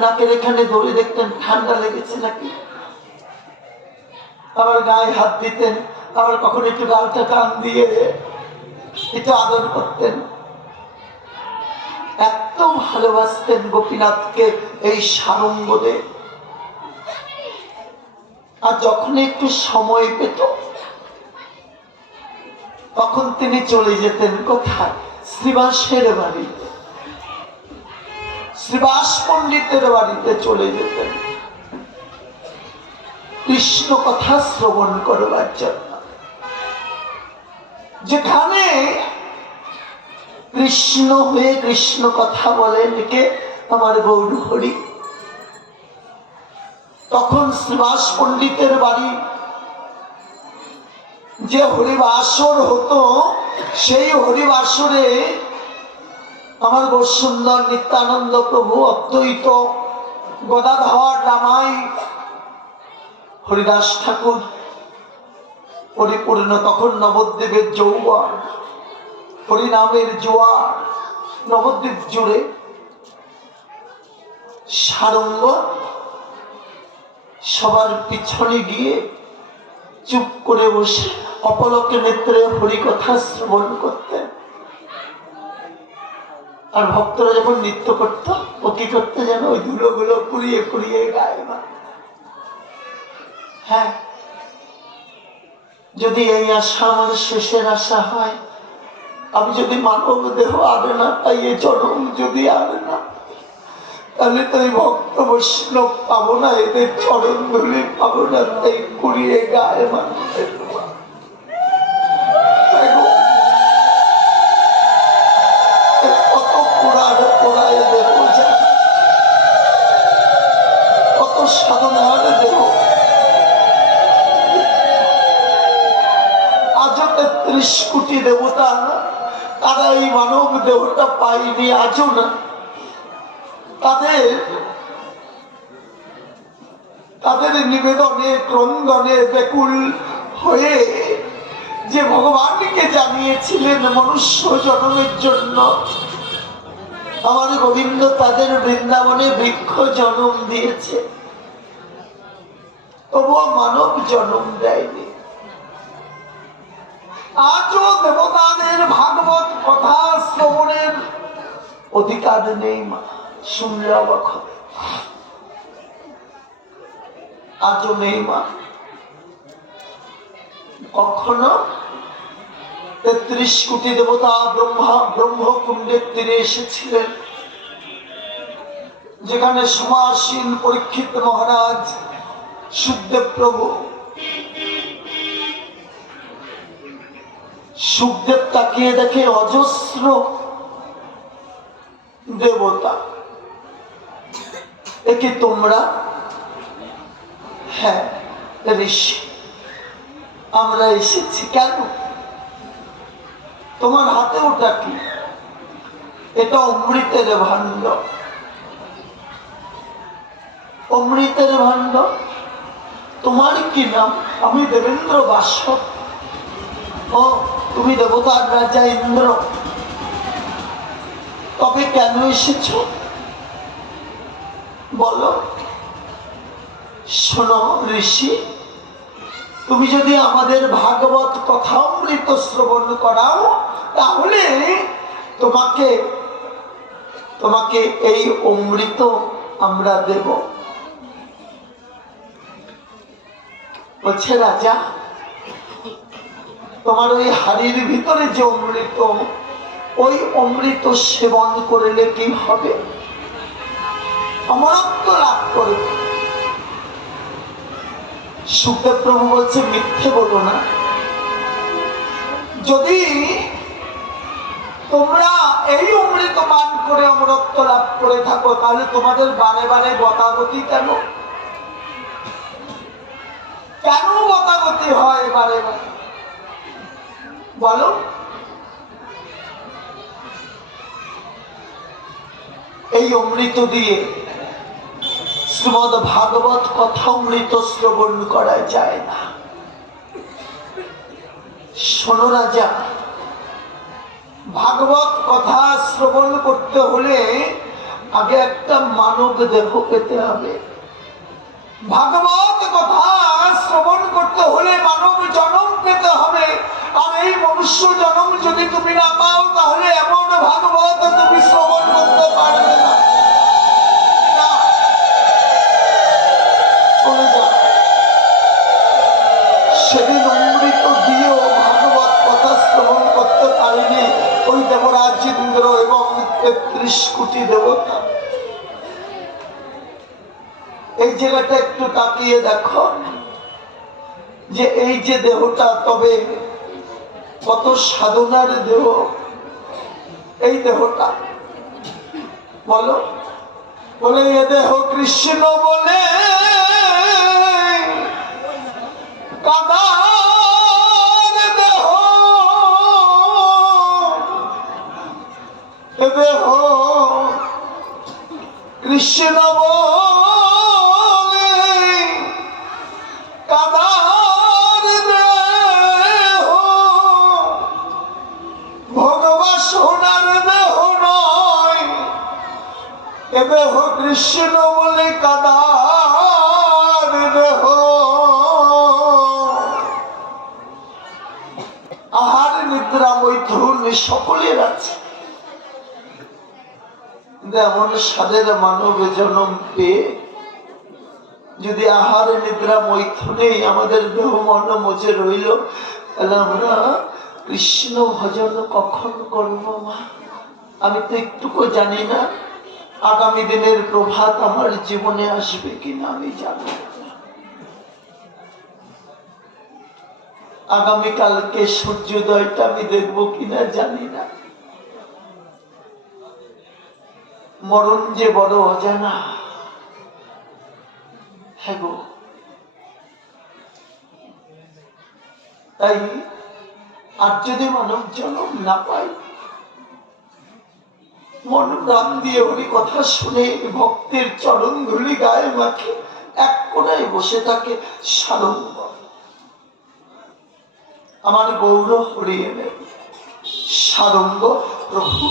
নাকের এখানে ধরে দেখতেন ঠান্ডা লেগেছে নাকি, আবার গায়ে হাত দিতেন, আবার কখন একটু গালটা টান দিয়ে একটু আদর করতেন। এত ভালোবাসতেন গোপীনাথকে এই সারঙ্গদেব। আর যখন একটু সময় পেত, তখন তিনি চলে যেতেন কোথায়? শ্রীবাসের বাড়িতে, শ্রীবাস পণ্ডিতের বাড়িতে চলে যেতেন কৃষ্ণ কথা শ্রবণ করবার জন্য। যেখানে কৃষ্ণ হয়ে কৃষ্ণ কথা বলেন কে? আমার গৌর হরি। তখন শ্রীবাস পণ্ডিতের বাড়ি যে হরিবাসর হতো, সেই হরিবাসরে আমার গৌরসুন্দর, নিত্যানন্দ প্রভু, অদ্বৈত, গদাধর, রামাই, হরিদাস ঠাকুর পরিপূর্ণ। তখন নবদ্বীপের যৌবন, হরিনামের জোয়ার নবদ্বীপ জুড়ে। সারঙ্গ সবার পিছনে গিয়ে চুপ করে বসে অপলকে নেত্রে হরিকথা শ্রবণ করতেন। আর ভক্তরা যখন নৃত্য করত, ও কি করতে যেন ওই ধুলোগুলো কুড়িয়ে কুড়িয়ে গায়ে মারত। হ্যাঁ, যদি এই আশা আমার শেষের আশা হয়, আমি যদি মানব দেহ আর না পাই, এ জন্ম যদি আর না, তাহলে তো এই ভক্ত বৈষ্ণব পাবো না, এদের চরণ ধুলি পাবো না। তাই কুড়িয়ে গায়ে মারতে কত পুরাণ পোড়ায় দেহ, কত সাধনার দেহ। আজও ৩৩ কোটি দেবতা, তারা এই মানব দেহটা পায়নি আজও না। তাদের নিবেদনে, ক্রন্দনে ব্যাকুল হয়ে যে ভগবানকে জানিয়েছিলেন মনুষ্য জন্মের জন্য, আমার গোবিন্দ তাদের বৃন্দাবনে বৃক্ষ জন্ম দিয়েছে, তবুও মানব জন্ম দেয়নি। আজও দেবতাদের ভাগবত কথা শ্রবণের অধিকার নেই। মা শুনলে অবাক হবে। আজও নেই মা। কখনো 33 কোটি দেবতা ব্রহ্মকুণ্ডের তীরে এসেছিলেন, যেখানে সমাসীন পরীক্ষিত মহারাজ, সুখদেব প্রভু, সুখদেব তাকিয়ে দেখে অজস্র দেবতা। একে তোমরা? হ্যাঁ ঋষি, আমরা এসেছি। কেন? তোমার হাতে ওটা কি? এটা অমৃতের ভাণ্ড। অমৃতের ভাণ্ড। তোমার কি নাম? আমি দেবেন্দ্র বাসব। ও, তুমি দেবতার রাজা ইন্দ্র। তবে কেন এসেছ বলো? শোনো ঋষি, তুমি যদি আমাদের ভাগবত কথা অমৃত শ্রবণ করাও, তাহলে তোমাকে তোমাকে এই অমৃত আমরা দেব। বলছে রাজা, তোমার ওই হাড়ির ভিতরে যে অমৃত, ওই অমৃত সেবন করলে কি হবে? অমরত্ব লাভ করবে। সুখদেব প্রভু বলছে, মিথ্যে বলো না। যদি তোমরা এই অমৃত পান করে অমরত্ব লাভ করে থাকো, তাহলে তোমাদের বারে বারে গতাগতি কেন? কেন গতাগতি হয় বারে বারে বলো? এই অমৃত দিয়ে শ্রীমদ ভাগবত কথা অমৃত শ্রবণ করা যায় না। শোনো রাজা, ভাগবত কথা শ্রবণ করতে হলে আগে একটা মানব দেহ পেতে হবে। ভাগবত কথা শ্রবণ করতে হলে মানব জন্ম পেতে হবে। আর এই মনুষ্য জন্ম যদি তুমি না পাও, তাহলে এমন ভাগবত তুমি শ্রবণ করতে পারবে না। চলে যাও। সেদিন অমৃত দিয়েও ভাগবত কথা শ্রবণ করতে পারেনি ওই দেবরাজ ইন্দ্র এবং 33 কোটি দেবতা। এই জায়গাটা একটু তাকিয়ে দেখো, যে এই যে দেহটা, তবে কত সাধনার দেহ এই দেহটা বলো? বলে এ দেহ কৃষ্ণ বলে কাদার দেহ, এ দেহ কৃষ্ণ বলে কাদার দেহ, ভগবান সোনার দেহ নয়, এ দেহ কৃষ্ণ বলে কাদার দেহ। আহার নিদ্রা মৈথুন সকলের আছে, এমন সাদের মানব জন্ম পেয়ে যদি আহার নিদ্রা মৈথুনেই আমাদের দেহ মন মজে রইল, তাহলে আমরা কৃষ্ণ ভজন কখন করবো মা? আমি তো একটুকু জানি না আগামী দিনের প্রভাত আমার জীবনে আসবে কিনা আমি জানি না। আগামীকালকে সূর্যোদয়টা আমি দেখবো কিনা জানি না। মরণ যে বড় অজানা। হ্যাঁ গো, তাই আর যদি মানব জন্ম না পাই, মন প্রাণ দিয়ে হরি কথা শুনে ভক্তের চরণ ধুলি গায়ে মাখে এক কোণায় বসে থাকে সারঙ্গ। আমার গৌর হরি এনে সারঙ্গ প্রভু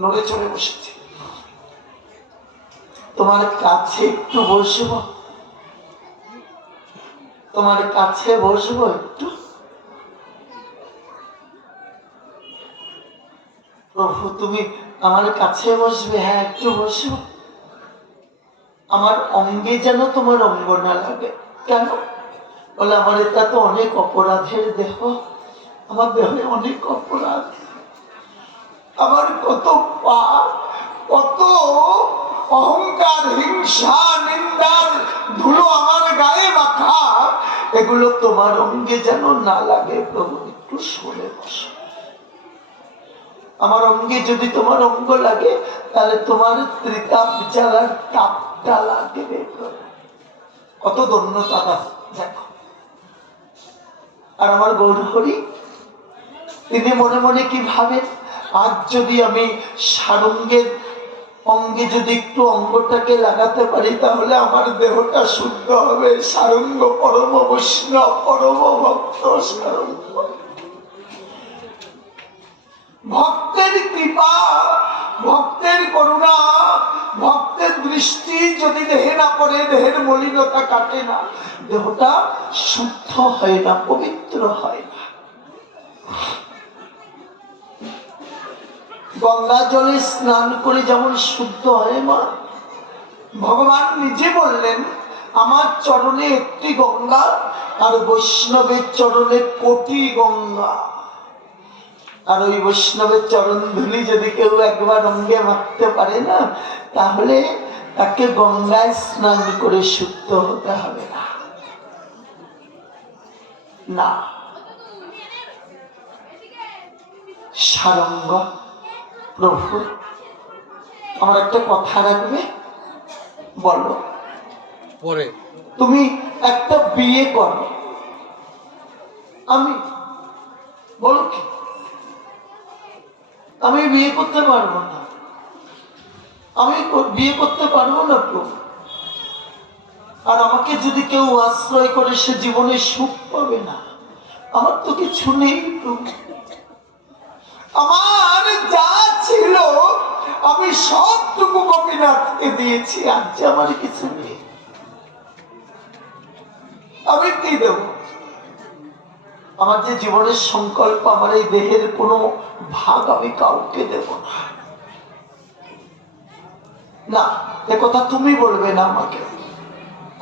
নড়ে চড়ে বসেছে। তোমার কাছে একটু বসবো? তোমার কাছে বসবো একটু? প্রভু তুমি আমার কাছে বসবে? হ্যাঁ একটু বসবো। আমার অঙ্গে যেন তোমার অঙ্গ না লাগে। কেন? বলে আমার এটা তো অনেক অপরাধের দেহ, আমার দেহে অনেক অপরাধ, আমার কত পাপ, কত অহংকার, হিংসা, নিন্দার ধুলো আমার গায়ে মাখা, এগুলো তোমার অঙ্গে যেন না লাগে। প্রভু একটু শুনে বসো। আমার অঙ্গে যদি তোমার অঙ্গ লাগে, তাহলে তোমার ত্রিতাপ জ্বালার তাপটা লাগবে। কত ধন্যতা দেখো। আর আমার গৌরহরি তিনি মনে মনে কি ভাবেন, আজ যদি আমি সারঙ্গের অঙ্গে যদি একটু অঙ্গটাকে লাগাতে পারি, তাহলে আমার দেহটা শুদ্ধ হবে। সারঙ্গ পরম বৈষ্ণব, পরম ভক্ত সারঙ্গ। ভক্তের কৃপা, ভক্তের করুণা, ভক্তের দৃষ্টি যদি দেহে না পড়ে, দেহের মলিনতা কাটে না, দেহটা শুদ্ধ হয় না, পবিত্র হয় না। গঙ্গা জলে স্নান করে যেমন শুদ্ধ হয় মা, ভগবান নিজে বললেন আমার চরণে একটি গঙ্গা, আর বৈষ্ণবের চরণে কোটি গঙ্গা। আর ওই বৈষ্ণবের চরণ ধুলি যদি কেউ একবার অঙ্গে মাখতে পারে না, তাহলে তাকে গঙ্গায় স্নান করে শুদ্ধ হতে হবে না। না, সারঙ্গ প্রভু আমার একটা কথা রাখবে? বলো। পরে তুমি একটা বিয়ে করো, আমি বলো কি আমি বিয়ে করতে পারবো না? আমি বিয়ে করতে পারবো না প্রভু। আর আমাকে যদি কেউ আশ্রয় করে, সে জীবনে সুখ পাবে না। আমার তো কিছু নেই প্রভু। আমার যা ছিল আমি সবটুকু গোপীনাথকে দিয়েছি, আজ আমার কিছু নেই। আমি কি দেব? আমার যে জীবনের সংকল্প, আমার এই দেহের কোনো ভাগ আমি কাউকে দেব না। না, এ কথা তুমি বলবে না আমাকে।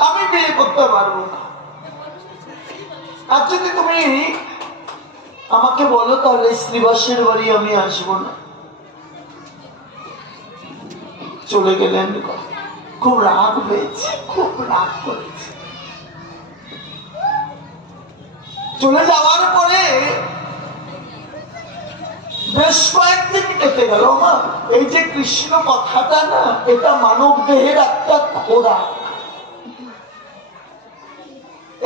আমি বিয়ে করতে পারবো না। আর যদি তুমি আমাকে বলো, তাহলে শ্রীবাসের বাড়ি আমি আসবো না। চলে গেলেন। খুব রাগ হয়েছে, খুব রাগ করেছে। চলে যাওয়ার পরে বেশ কয়েকদিন কেটে গেল। মা, এই যে কৃষ্ণ কথাটা না, এটা মানব দেহের একটা খোরাক।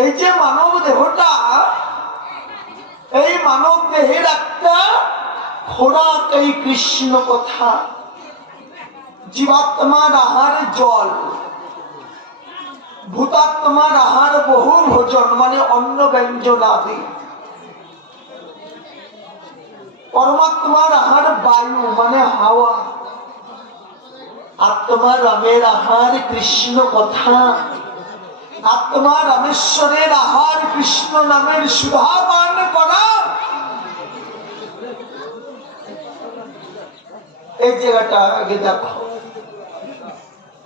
এই যে মানব দেহটা, এই মানব দেহের একটা খোরাক এই কৃষ্ণ কথা। জীবাত্মার আহার জল, ভূতাত্মার আহার বহু ভোজন, মানে অন্ন ব্যঞ্জন আদি। পরমাত্মার আহার বায়ু, মানে হাওয়া। আত্মা রামের আহার কৃষ্ণ কথা। আত্মা রামেশ্বরের আহার কৃষ্ণ নামের সুধা পান করা। এই জায়গাটা আগে দেখো।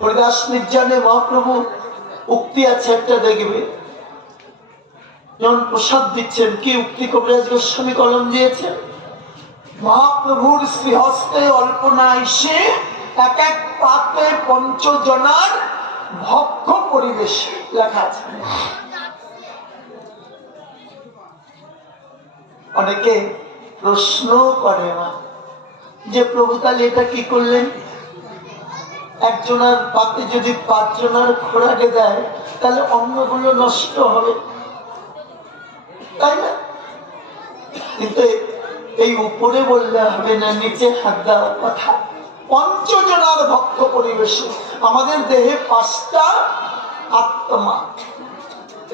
হরিদাস নির্জনে মহাপ্রভু উক্তি আছে একটা, দেখবে যখন প্রসাদ দিচ্ছেন, কি উক্তি কবিরাজ গোস্বামী কলম দিয়েছেন? মহাপ্রভুর শ্রীহস্তে অল্পনা এসে এক এক পাত্রে পঞ্চজনার ভক্ষ পরিবেশ লেখা আছে। অনেকে প্রশ্ন করে মা, যে প্রভু তাহলে এটা কি করলেন? একজনের পাতে যদি 5 জনের খোরাকে দেয়, তাহলে অন্নগুলো নষ্ট হবে, তাই না? কিন্তু এই উপরে বললে হবে না, নিচে হাত দেওয়ার কথা। 5 জনের ভক্ত পরিবেশে আমাদের দেহে 5টা আত্মা।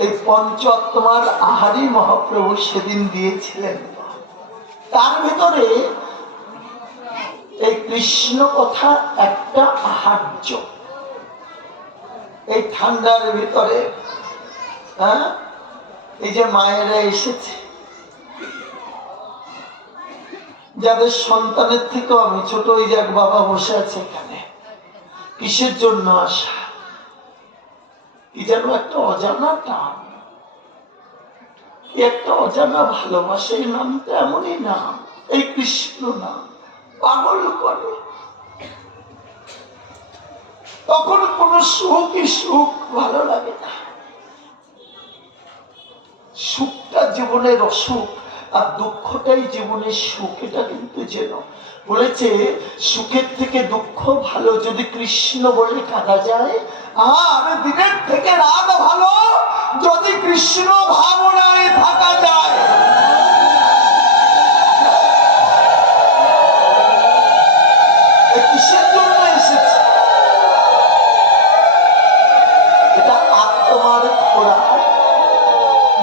এই 5 আত্মার আহারই মহাপ্রভু সেদিন দিয়েছিলেন। তার ভিতরে এই কৃষ্ণ কথা একটা আহার্য। এই ঠান্ডার ভিতরে এই যে মায়েরা এসেছে, যাদের সন্তানের থেকেও আমি ছোট, ওই যে এক বাবা বসে আছে এখানে, কিসের জন্য আসা? যেন একটা অজানা টান, একটা অজানা ভালোবাসা। এই নামটা এমনই নাম, এই কৃষ্ণ নাম পাগল করে। তখন কোন সুখই সুখ ভালো লাগে না, সুখটা জীবনের অসুখ আর দুঃখটাই জীবনের সুখ। এটা কিন্তু যেন বলেছে সুখের থেকে দুঃখ ভালো যদি কৃষ্ণ বলে কাঁদা যায়, আর দিনের থেকে রাত ভালো যদি কৃষ্ণ ভাবনায় থাকা যায়। কিসের জন্য এসেছে? এটা আত্মার খোরাক,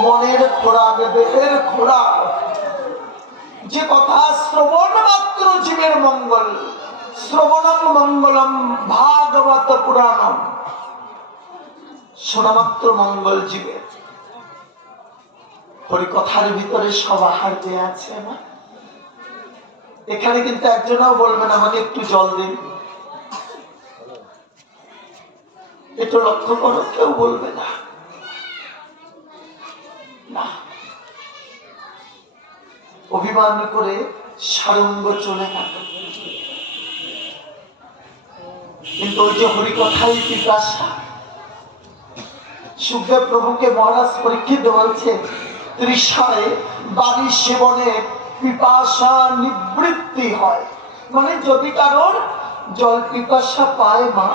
মনের খোরাক, দেহের খোরাক। যে কথা শ্রবণ মাত্র জীবের মঙ্গল, শ্রবণম মঙ্গলম ভাগবত পুরাণম, শোনা মাত্র মঙ্গল জীবের। হরিকথার ভিতরে সব আহার দেয়া আছে না? এখানে কিন্তু একজনও বলবেন আমাকে একটু জল দিন, একটু লক্ষ্য করো, কেউ বলবে না। না, অভিমান করে সারঙ্গ চলে গেল। কিন্তু ওই যে হরিকথাই পিপাসা, সুখদেব প্রভুকে মহারাজ পরীক্ষিত বলছে তৃষায় বাড়ি সেবনে পিপাসা নিবৃত্তি হয়। মানে যদি কারোর জল পিপাসা পায় মা,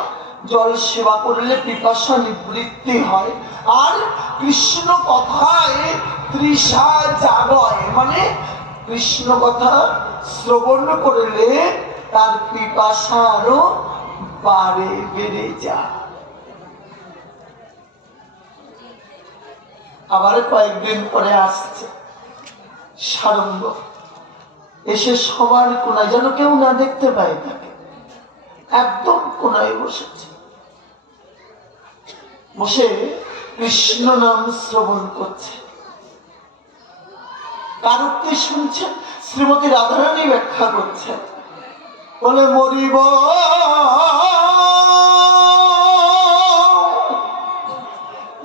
জল সেবা করলে পিপাসা নিবৃত্তি হয়। আর কৃষ্ণ কথায় তৃষা জাগয়, মানে কৃষ্ণ কথা শ্রবণ করলে তার পিপাসা আরো বাড়ে, বেড়ে যায়। আবার কয়েকদিন পরে আসছে সারঙ্গ, এসে সবার কোনায়, যেন কেউ না দেখতে পায় তাকে, একদম কোনায় বসেছে। বসে কৃষ্ণ নাম শ্রবণ করছে। কার উক্তি শুনছেন? শ্রীমতী রাধারানী ব্যাখ্যা করছেন, বলে মরিব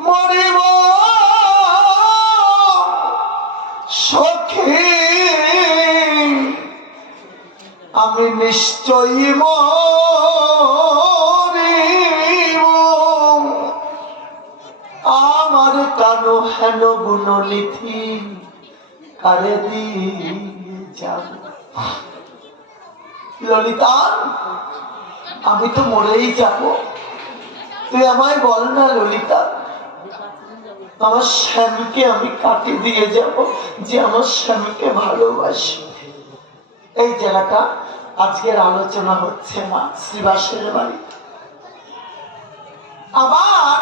মরিব সখী আমি নিশ্চয়ই মরিব, আমার কানো হেন গুণনিধি কারে দিয়ে যাব। ললিতা, আমি তো মরেই যাব, তুই আমায় বল না ললিতা, আমার স্বামীকে আমি কাকে দিয়ে যাব যে আমার স্বামীকে ভালোবাসি। এই জায়গাটা আজকের আলোচনা হচ্ছে মা শ্রীবাসের বাড়ি। আবার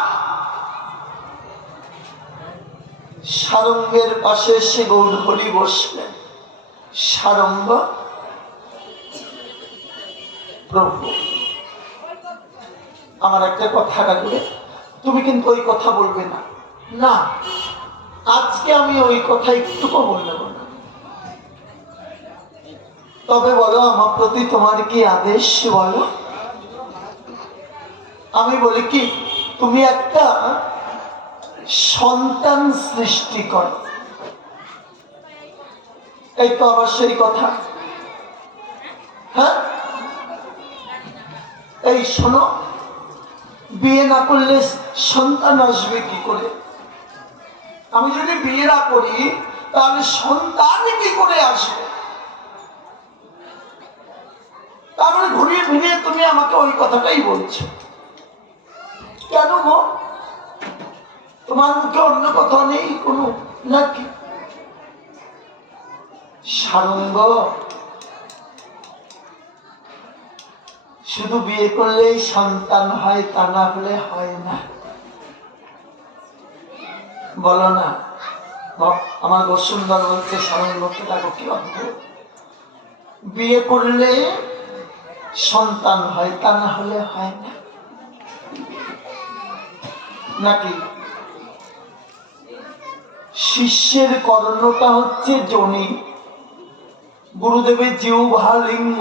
সারঙ্গের পাশে এসে গৌর হরি বসলেন। সারঙ্গ প্রভু, আমার একটা কথা রাখবে, তুমি কিন্তু ওই কথা বলবে না। না, আজকে আমি ওই কথা একটুকু বলবো না। তবে বলো আমার প্রতি তোমার কি আদেশ বলো? আমি বলি কি, তুমি একটা সন্তান সৃষ্টি করো। এই তো আবার সেই কথা। হ্যাঁ, এই শোনো, বিয়ে না করলে সন্তান আসবে কি করে? আমি যদি বিয়ে না করি তাহলে সন্তান কি করে আসবে? তারপরে ঘুরিয়ে ফিরিয়ে তুমি আমাকে ওই কথাটাই বলছো কেন গো? তোমার মুখে অন্য কথা নেই কোনো নাকি? সারঙ্গ, শুধু বিয়ে করলেই সন্তান হয় তা না হলে হয় না। বলো না, আমার বসুন্ধর বলছে সারঙ্গকে দেখো কি অদ্ভুত, বিয়ে করলে সন্তান হয় তা না হলে হয় না নাকি? শিষ্যের কর্ণটা হচ্ছে যোনি, গুরুদেবের জিহ্বা লিঙ্গ,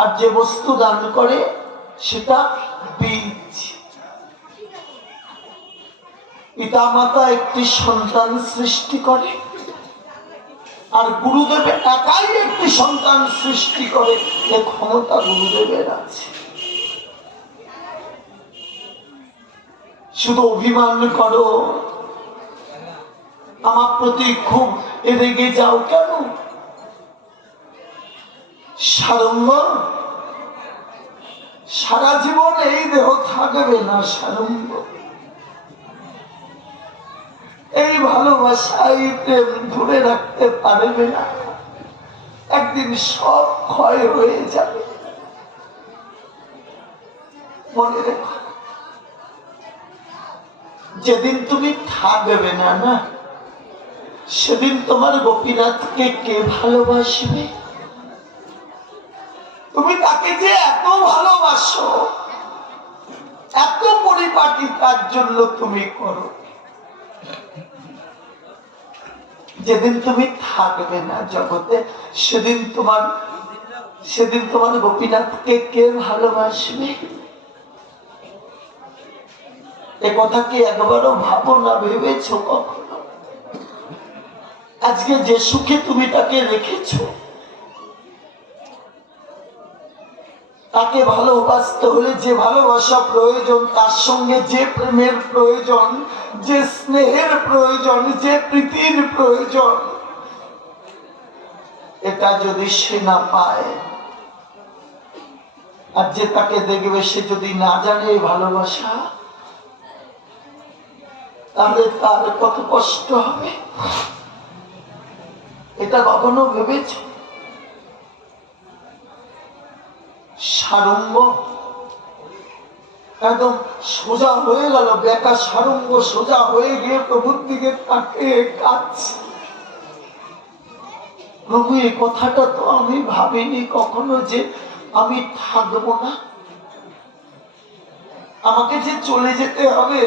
আর যে বস্তু দান করে সেটা বীজ। পিতা মাতা একটি সন্তান সৃষ্টি করে, আর গুরুদেব একাই একটি সন্তান সৃষ্টি করে। এ ক্ষমতা গুরুদেবের আছে। শুধু অভিমান করো, আমার প্রতি খুব রেগে যাও কেন? সারঙ্গ, সারা জীবন এই দেহ থাকবে না সারঙ্গ। এই ভালোবাসা, এই প্রেম ধরে রাখতে পারবে না, একদিন সব ক্ষয় হয়ে যাবে। মনে রেখো, যেদিন তুমি থাকবে না না, সেদিন তোমার গোপীনাথকে কে ভালোবাসবে? তুমি তাকে যে এত ভালোবাসো, এত পরিপাটি তার জন্য তুমি করো, যেদিন তুমি থাকবে না জগতে, সেদিন তোমার গোপীনাথকে কে ভালোবাসবে? এ কথা কি একবারও ভাবো না, ভেবেছো কখনো? আজকে যে সুখে তুমি তাকে রেখেছো, তাকে ভালোবাসতে হলে যে ভালোবাসা প্রয়োজন, তার সঙ্গে যে প্রেমের প্রয়োজন, যে স্নেহের প্রয়োজন, যে প্রীতির প্রয়োজন, এটা যদি সে না পায়, আর যে তাকে দেখবে সে যদি না জানে এই ভালোবাসা, তাহলে তার কত কষ্ট হবে। এটা কখনো ভেবেছ? সারঙ্গ একদম সোজা হয়ে গেল, বেকা সারঙ্গ সোজা হয়ে গিয়ে প্রভুর দিকে তাকিয়ে কাঁদছে। প্রভু, এই কথাটা তো আমি ভাবিনি কখনো যে আমি থাকবো না, আমাকে যে চলে যেতে হবে,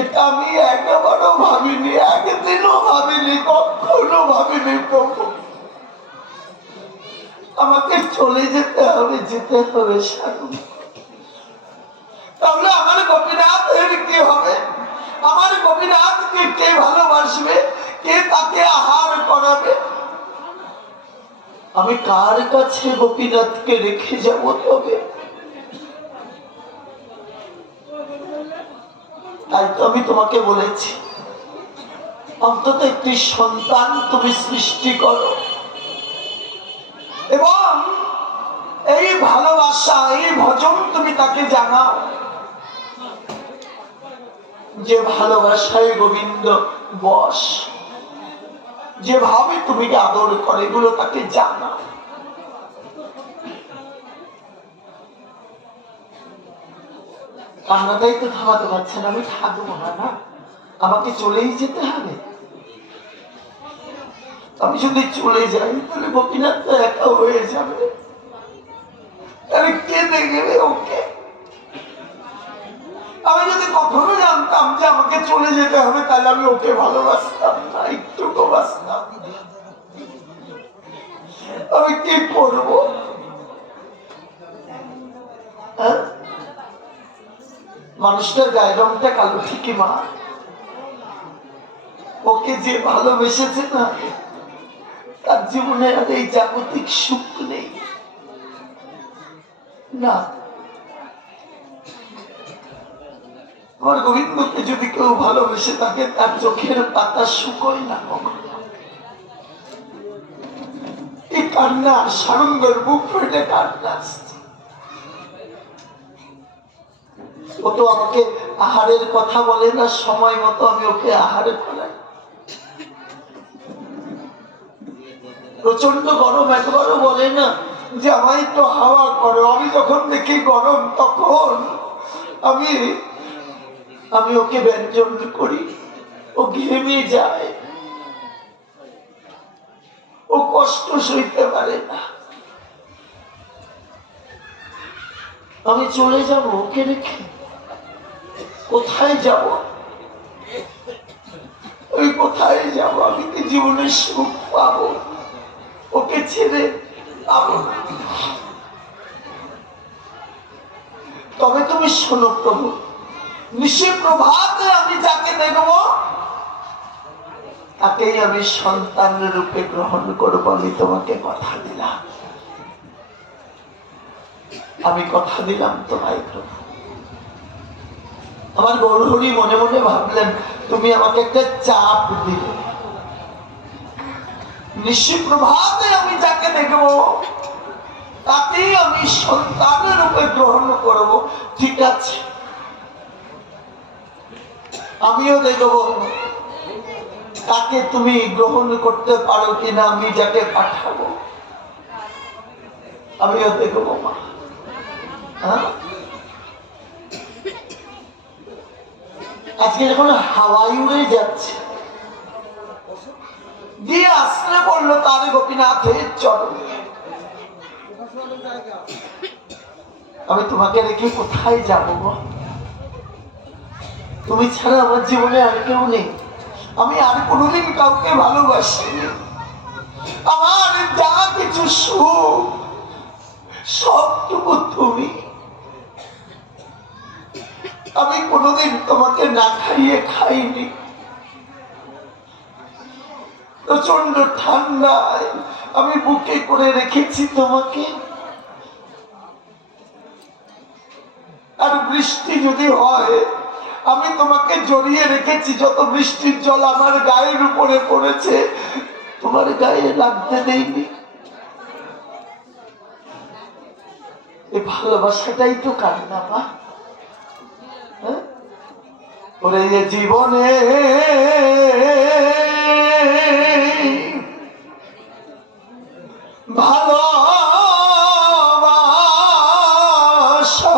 এটা আমি একবারও ভাবিনি, একদিনও ভাবিনি, কখনো ভাবিনি। প্রভু, আমাকে চলে যেতে হবে, যেতে হবে সারঙ্গ। তাহলে আমার গোপীনাথের কি হবে? আমার গোপীনাথকে কে ভালোবাসবে? কে তাকে আহার করাবে? আমি কার কাছে গোপীনাথকে রেখে যাব? তবে তাই তো আমি তোমাকে বলেছি, অন্তত একটি সন্তান তুমি সৃষ্টি করো, এবং এই ভালোবাসা, এই ভজন তুমি তাকে জানাও। যে ভালোবাসায় গোবিন্দ বশ, যেভাবে তুমি আদর করে, এগুলো তাকে জানাও। কান্নাটাই তো থামাতে পারছে না, আমি থাকবো না, না আমাকে চলেই যেতে হবে। আমি যদি চলে যাই তাহলে গোপীনাথ তো একা হয়ে যাবে, তাহলে কে দেখবে ওকে? আমি যদি কখনো জানতাম যে আমাকে চলে যেতে হবে, তাহলে আমি ওকে ভালোবাসতাম না, একটুকু বাসতাম। আমি কি করবো? মানুষটার গায়ের রংটা কালো ঠিকই, মা ওকে যে ভালোবেসেছে না, তার জীবনে আর এই জাগতিক সুখ নেই না। আমার গোবিন্দকে যদি কেউ ভালোবেসে থাকে, তার চোখের পাতা শুকোয় না কখনো। এই কান্না, সারঙ্গের বুক ফেটে কান্না আসছে। ও তো আমাকে আহারের কথা বলে না, সময় মতো আমি ওকে আহারে করাই। প্রচন্ড গরম, একবারও বলে না যে আমায় তো হাওয়া করো। আমি যখন দেখি গরম, তখন আমি ওকে ব্যঞ্জন করি, ও ঘেমে যায়, ও কষ্ট সইতে পারে না। আমি চলে যাব ওকে রেখে, কোথায় যাব? ওই কোথায় যাব? আমি কি জীবনের সুখ পাবো? ওকে ছেড়ে পাবো না। তবে তুমি শোনো প্রভু, নিশি প্রভাতে আমি যাকে দেখব তাকেই আমি সন্তান রূপে গ্রহণ করব। আমি তোমাকে কথা দিলাম, আমি কথা দিলাম তোমায় প্রভু। আমার গৌরহরি মনে মনে ভাবলেন তুমি আমাকে একটা চাপ দিলে। নিশি প্রভাতে আমি যাকে দেখব তাকেই আমি সন্তান রূপে গ্রহণ করব। ঠিক আছে, আমিও দেখব তাকে তুমি গ্রহণ করতে পারো কিনা। আমি যাকে পাঠাবো আমিও দেখবো মা। আজকে যখন হাওয়াই উড়ে যাচ্ছে দিয়ে আসলে পড়লো তার গোপীনাথের চরণে। আমি তোমাকে রেখে কোথায় যাবো? তুমি ছাড়া আমার জীবনে আর কেউ নেই। আমি আর কোনোদিন কাউকে ভালোবাসিনি। আমার যা কিছু সুখ সবটুকু তুমি। আমি কোনোদিন তোমাকে না খাইয়ে খাইনি। প্রচন্ড ঠান্ডায় আমি বুকে করে রেখেছি তোমাকে। আর বৃষ্টি যদি হয় আমি তোমাকে জড়িয়ে রেখেছি। যত বৃষ্টির জল আমার গায়ের উপরে পড়েছে তোমার গায়ে লাগতে দেইনি। এই ভালোবাসাটাই তো কান্না মা। ওরে জীবনে ভালোবাসা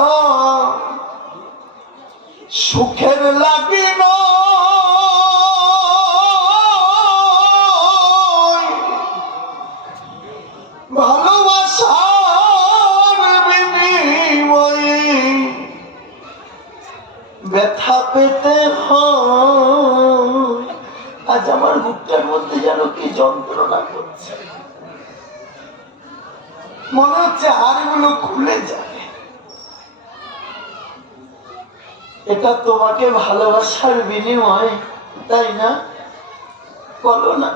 সুখের লাগি ভালোবাসার বিনিময়ে ব্যথা পেতে হয়। আজ আমার বুকটার মধ্যে যেন কি যন্ত্রণা করছে, মনে হচ্ছে হাড়গুলো খুলে যাবে। এটা তোমাকে ভালোবাসার বিনিময়, তাই না? বলো না।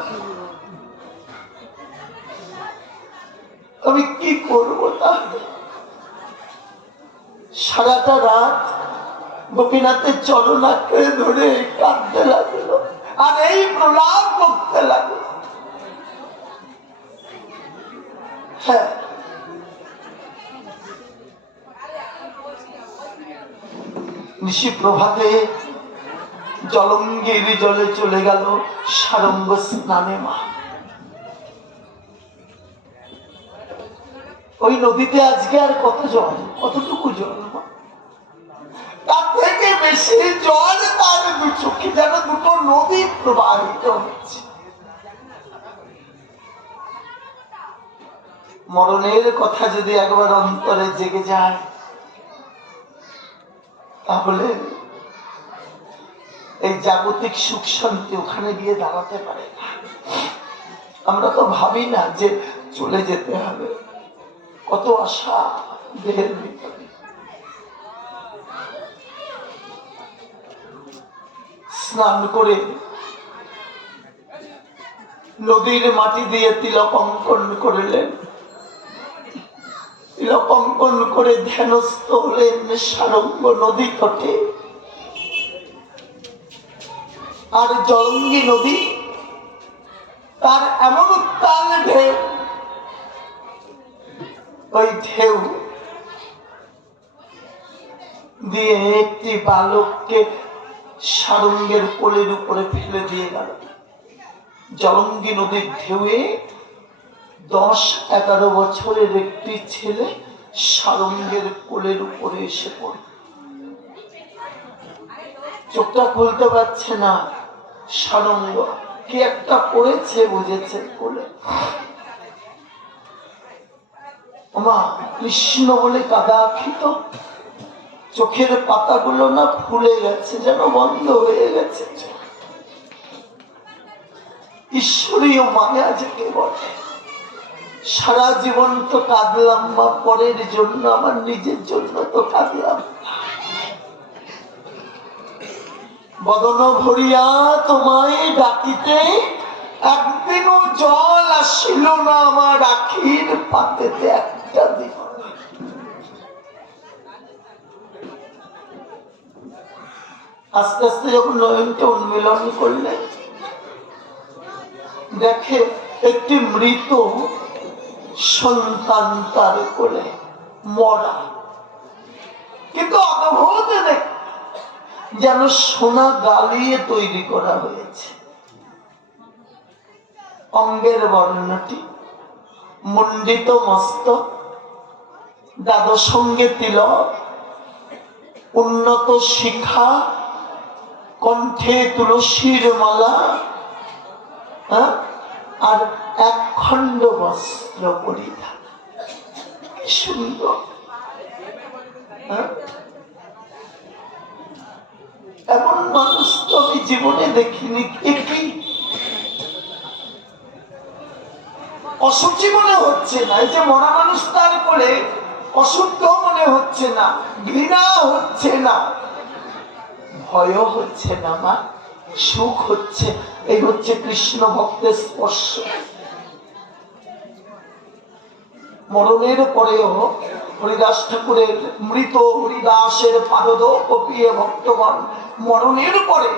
আমি কি করবো তাহলে? সারাটা রাত গোপীনাথের চরণ আঁকড়ে ধরে কাঁদতে লাগলো আর এই প্রলাপ করতে লাগলো। হ্যাঁ, নিশি প্রভাতে জলঙ্গির জলে চলে গেল সারঙ্গ স্নানে মা। ওই নদীতে আজকে আর কত জল, কতটুকু জল, তার থেকে বেশি জল তার দু চোখে যেন দুটো নদী প্রবাহিত হচ্ছে। মরণের কথা যদি একবার অন্তরে জেগে যায় তাহলে এই জাগতিক সুখ শান্তি ওখানে গিয়ে দাঁড়াতে পারে না। আমরা তো ভাবি না যে চলে যেতে হবে, কত আশা দেহের ভিতরে। স্নান করে নদীর মাটি দিয়ে তিলক অঙ্কন করলেন। তিলক অঙ্কন করে ধ্যানস্থ হলেন সারঙ্গ নদী তটে। আর জলঙ্গি নদী তার এমন উত্তাল ঢেউ, ওই ঢেউ দিয়ে একটি বালককে সারঙ্গের কোলের উপরে ফেলে দিয়ে গেল। জলঙ্গি নদীর ঢেউয়ে 10-11 বছরের একটি ছেলে সারঙ্গের কোলের উপরে এসে পড়ে। চোখটা খুলতে পারছে না সারঙ্গ, কি একটা পড়েছে বুঝেছে কোলে। মা কৃষ্ণ বলে কাদাখিত, চোখের পাতাগুলো না ফুলে গেছে, যেন বন্ধ হয়ে গেছে। ঈশ্বরীয় মায়া যাকে বলে। সারা জীবন তো কাঁদলাম মা পরের জন্য, আমার নিজের জন্য তো কাঁদলাম। বদন ভরিয়া তোমায় ডাকিতে একদিনও জল আসিল না আমার আখির পাতেতে একটা দিন। আস্তে আস্তে যখন নয়নকে উন্মিলন করলে দেখে একটি মৃত সন্তান তার কোলে মরা, কিন্তু অদ্ভুত যেন সোনা গালিয়ে তৈরি করা হয়েছে। অঙ্গের বর্ণটি মণ্ডিত মস্তক, দ্বাদশ সঙ্গে তিলক, উন্নত শিখা, কণ্ঠে তুলসীর মালা, আর এক খণ্ড বস্ত্র পরিধান। কি সুন্দর! এমন মানুষ তো আমি জীবনে দেখিনি। কি অসুচি মনে হচ্ছে না, এই যে মরা মানুষ তার কোলে অশুদ্ধ মনে হচ্ছে না, ঘৃণা হচ্ছে না, ভয় হচ্ছে না, মা সুখ হচ্ছে। এই হচ্ছে কৃষ্ণ ভক্তের স্পর্শ। মরণের পরেও হরিদাস ঠাকুরের মৃত হরিদাসের পাদদ কপিয়ে ভক্তগণ মরণের পরে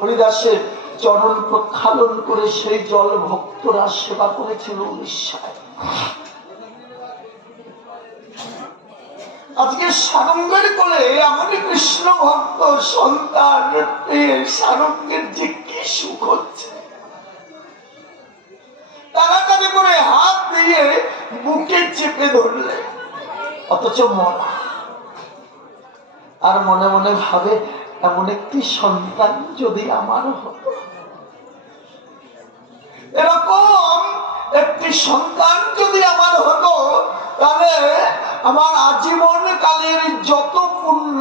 হরিদাসের চরণ প্রক্ষালন করে সেই জল ভক্তরা সেবা করেছিল উড়িষ্যায়। আজকে সারঙ্গের কোলে এমনই কৃষ্ণ ভক্ত সন্তান সারঙ্গের যে কি সুখ হচ্ছে, তাড়াতাড়ি করে হাত দিয়ে বুকে চেপে ধরলে, অথচ মরা। আর মনে মনে ভাবে এমন একটি সন্তান যদি আমার হতো, এরকম একটি সন্তান যদি আমার হতো, তাহলে আমার আজীবন কালের যত পুণ্য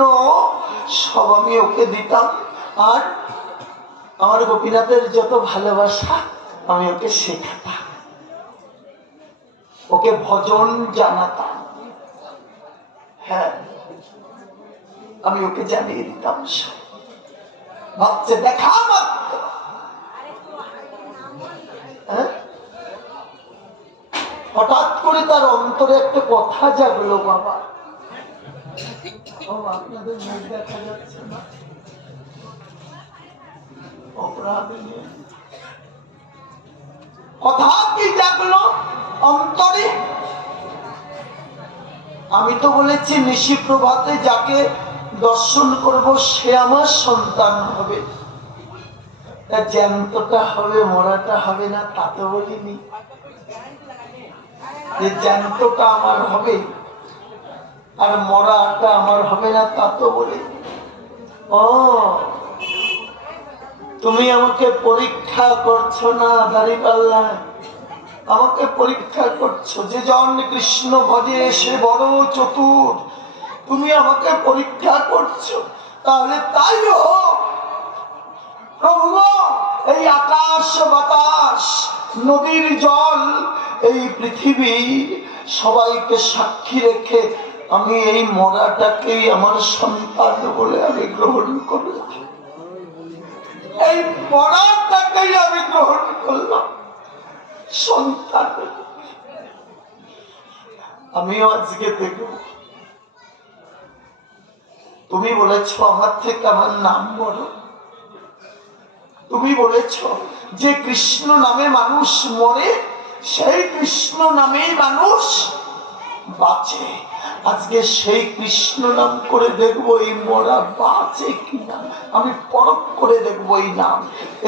সব আমি ওকে দিতাম, আর আমার গোপীনাথের যত ভালোবাসা আমি ওকে শেখাতাম, ওকে ভজন জানাতাম। হ্যাঁ, আমি ওকে জানিয়ে দিতাম। ভাবছে দেখা মাত্র হঠাৎ করে তার অন্তরে একটা কথা জাগলো, বাবা আপনাদের মুখ দেখা যাচ্ছে না, কথা কি জাগলো অন্তরে? আমি তো বলেছি নিশি প্রভাতে যাকে দর্শন করব সে আমার সন্তান হবে, জ্যান্তটা হবে মরাটা হবে না তা তো বলিনি। যে জ্যান্তটা আমার হবে আর মরাটা আমার হবে না তা তো বলিনি। ও, তুমি আমাকে পরীক্ষা করছো না দাঁড়িপাল্লা, আমাকে পরীক্ষা করছো। যে জন কৃষ্ণ ভজে সে বড় চতুর, তুমি আমাকে পরীক্ষা করছো, তাহলে তাই হোক। প্রভু, এই আকাশ বাতাস নদীর জল এই পৃথিবী সবাইকে সাক্ষী রেখে আমি এই মরাটাকেই আমার সন্তান বলে আমি গ্রহণ করলাম, এই মরাটাকেই আমি গ্রহণ করলাম সন্তান। আমিও আজকে দেখব, তুমি বলেছ আমার থেকে আমার নাম বড়, তুমি বলেছ যে কৃষ্ণ নামে মানুষ মরে, সেই কৃষ্ণ নামেই মানুষ বাঁচে। আজকে সেই কৃষ্ণ নাম করে দেখবো এই মরা বাঁচে কিনা, আমি পরখ করে দেখবো এই নাম,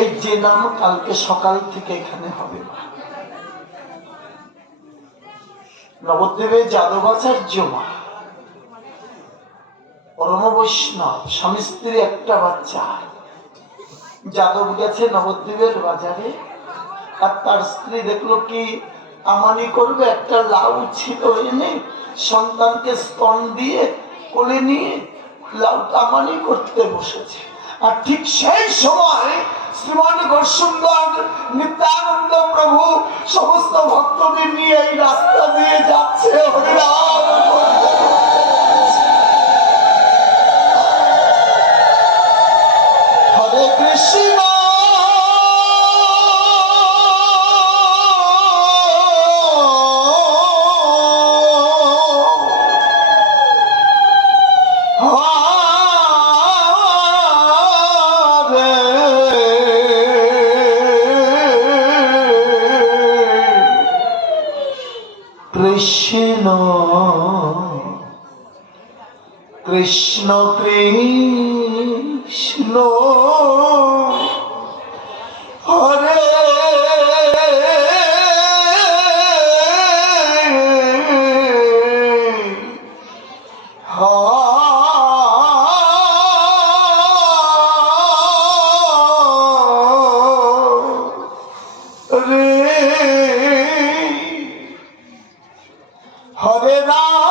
এই যে নাম কালকে সকাল থেকে এখানে হবে না। নবদ্বীপের যাদবাচার্য মা পরম বৈষ্ণব, স্বামী স্ত্রী একটা বাচ্চা। যাদব গেছে নবদ্বীপের বাজারে, আর তার স্ত্রী দেখলো কি আমানি করবে, একটা লাউ ছিল এনে সন্তানকে স্তন দিয়ে কোলে নিয়ে লাউটা আমানি করতে বসেছে। আর ঠিক সেই সময় শ্রীমান গৌরসুন্দর নিত্যানন্দ প্রভু সমস্ত ভক্তদের নিয়ে এই রাস্তা দিয়ে যাচ্ছে। হরিরাম কৃষ্ণ কৃষ্ণ কৃষ্ণ হরে হরে রাম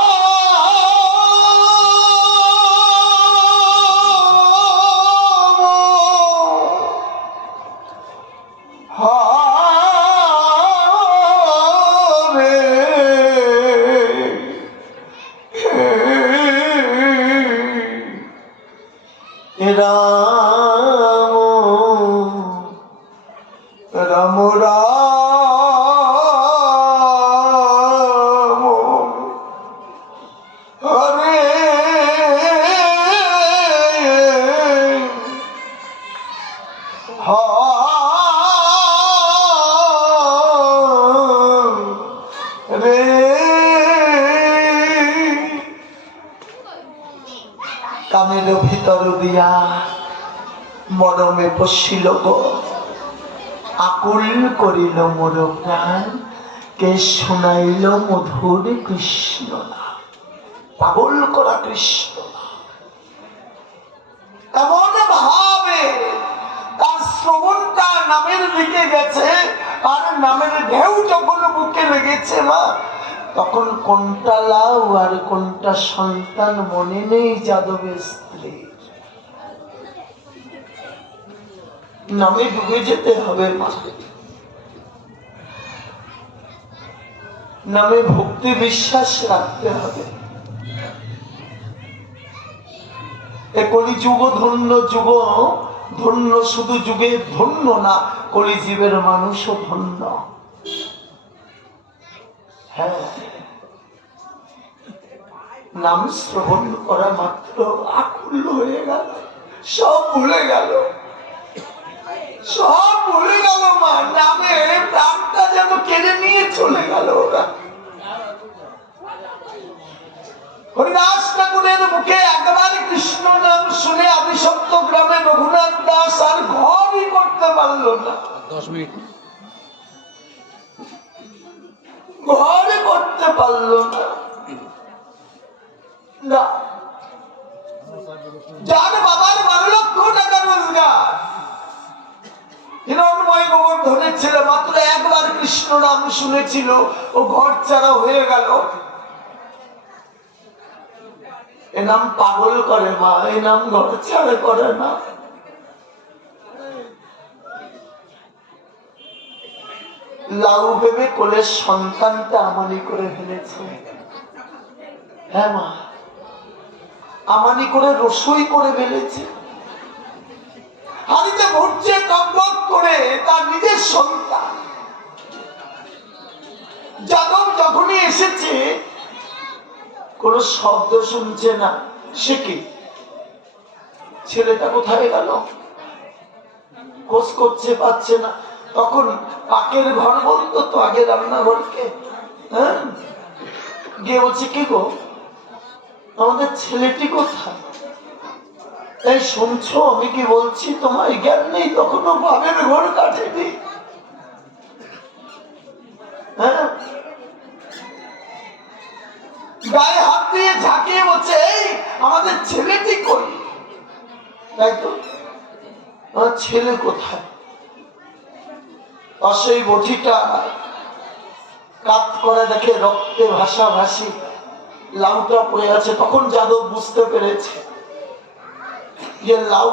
হরে রাম রাম রাম হরে হরে কামের ভিতর দিয়া মরমে পশিল গো আকুল করিল মোর প্রাণ কে শুনাইল মধুর কৃষ্ণ নাম পাগল করা কৃষ্ণ নাম এমন ভাবে তার শ্রবণটা নামের দিকে গেছে আর নামের ঢেউ যখন বুকে লেগেছে মা তখন কোনটা লাউ আর কোনটা সন্তান মনে নেই যাদবের স্ত্রী নামে ডুবে যেতে হবে মা নামে ভক্তি বিশ্বাস রাখতে হবে এ কলিযুগ ধন্য যুগ ধন্য শুধু যুগে ধন্য না কলিজীবের মানুষও ধন্য হ্যাঁ নাম শ্রবণ করা মাত্র আকুল হয়ে গেল সব ভুলে গেল সব ভুলে গেল মা নামে প্রাণটা যেন কেড়ে নিয়ে চলে গেল ওরা হরিদাস ঠাকুরের মুখে একবার কৃষ্ণ নাম শুনে আদিসপ্ত গ্রামে রঘুনাথ দাস আর ঘরই করতে পারল না 10 মিনিট ঘরে করতে পারল না না যার বাবার 12 লক্ষ টাকা রোজগার হিরণময় গোবর্ধনের ছেলে মাত্র একবার কৃষ্ণ নাম শুনেছিল ও ঘর ছাড়া হয়ে গেল এ নাম পাগল করে মা এই নাম ঘর ছাড়া করে না লাউ ভেবে কোলের সন্তানটা আমানি করে ফেলেছে হ্যাঁ মা আমানি করে রসই করে ফেলেছে হাড়িতে ভরছে টকবক করে তার নিজের সন্তান যাদব যখনই এসেছে কোন শব্দ শুনছে না সে কি ছেলেটা কোথায় গেল খোঁজ করছে পাচ্ছে না তখন পাকের ঘর বলতো তো আগে রান্নাঘরকে হ্যাঁ গিয়ে বলছে কি গো আমাদের ছেলেটি কোথায় এই শুনছো আমি কি বলছি তোমার জ্ঞান নেই তখনও বাবের ঘর কাটেনি হ্যাঁ গায়ে হাত দিয়ে ঝাঁকিয়ে বলছে এই আমাদের ছেলেটি কই তাই তো আমার ছেলে কোথায় আর সেই বটিটা কাত করে দেখে রক্তে ভাসা ভাসি লাউটা পড়ে আছে তখন যাদব বুঝতে পেরেছে যে লাউ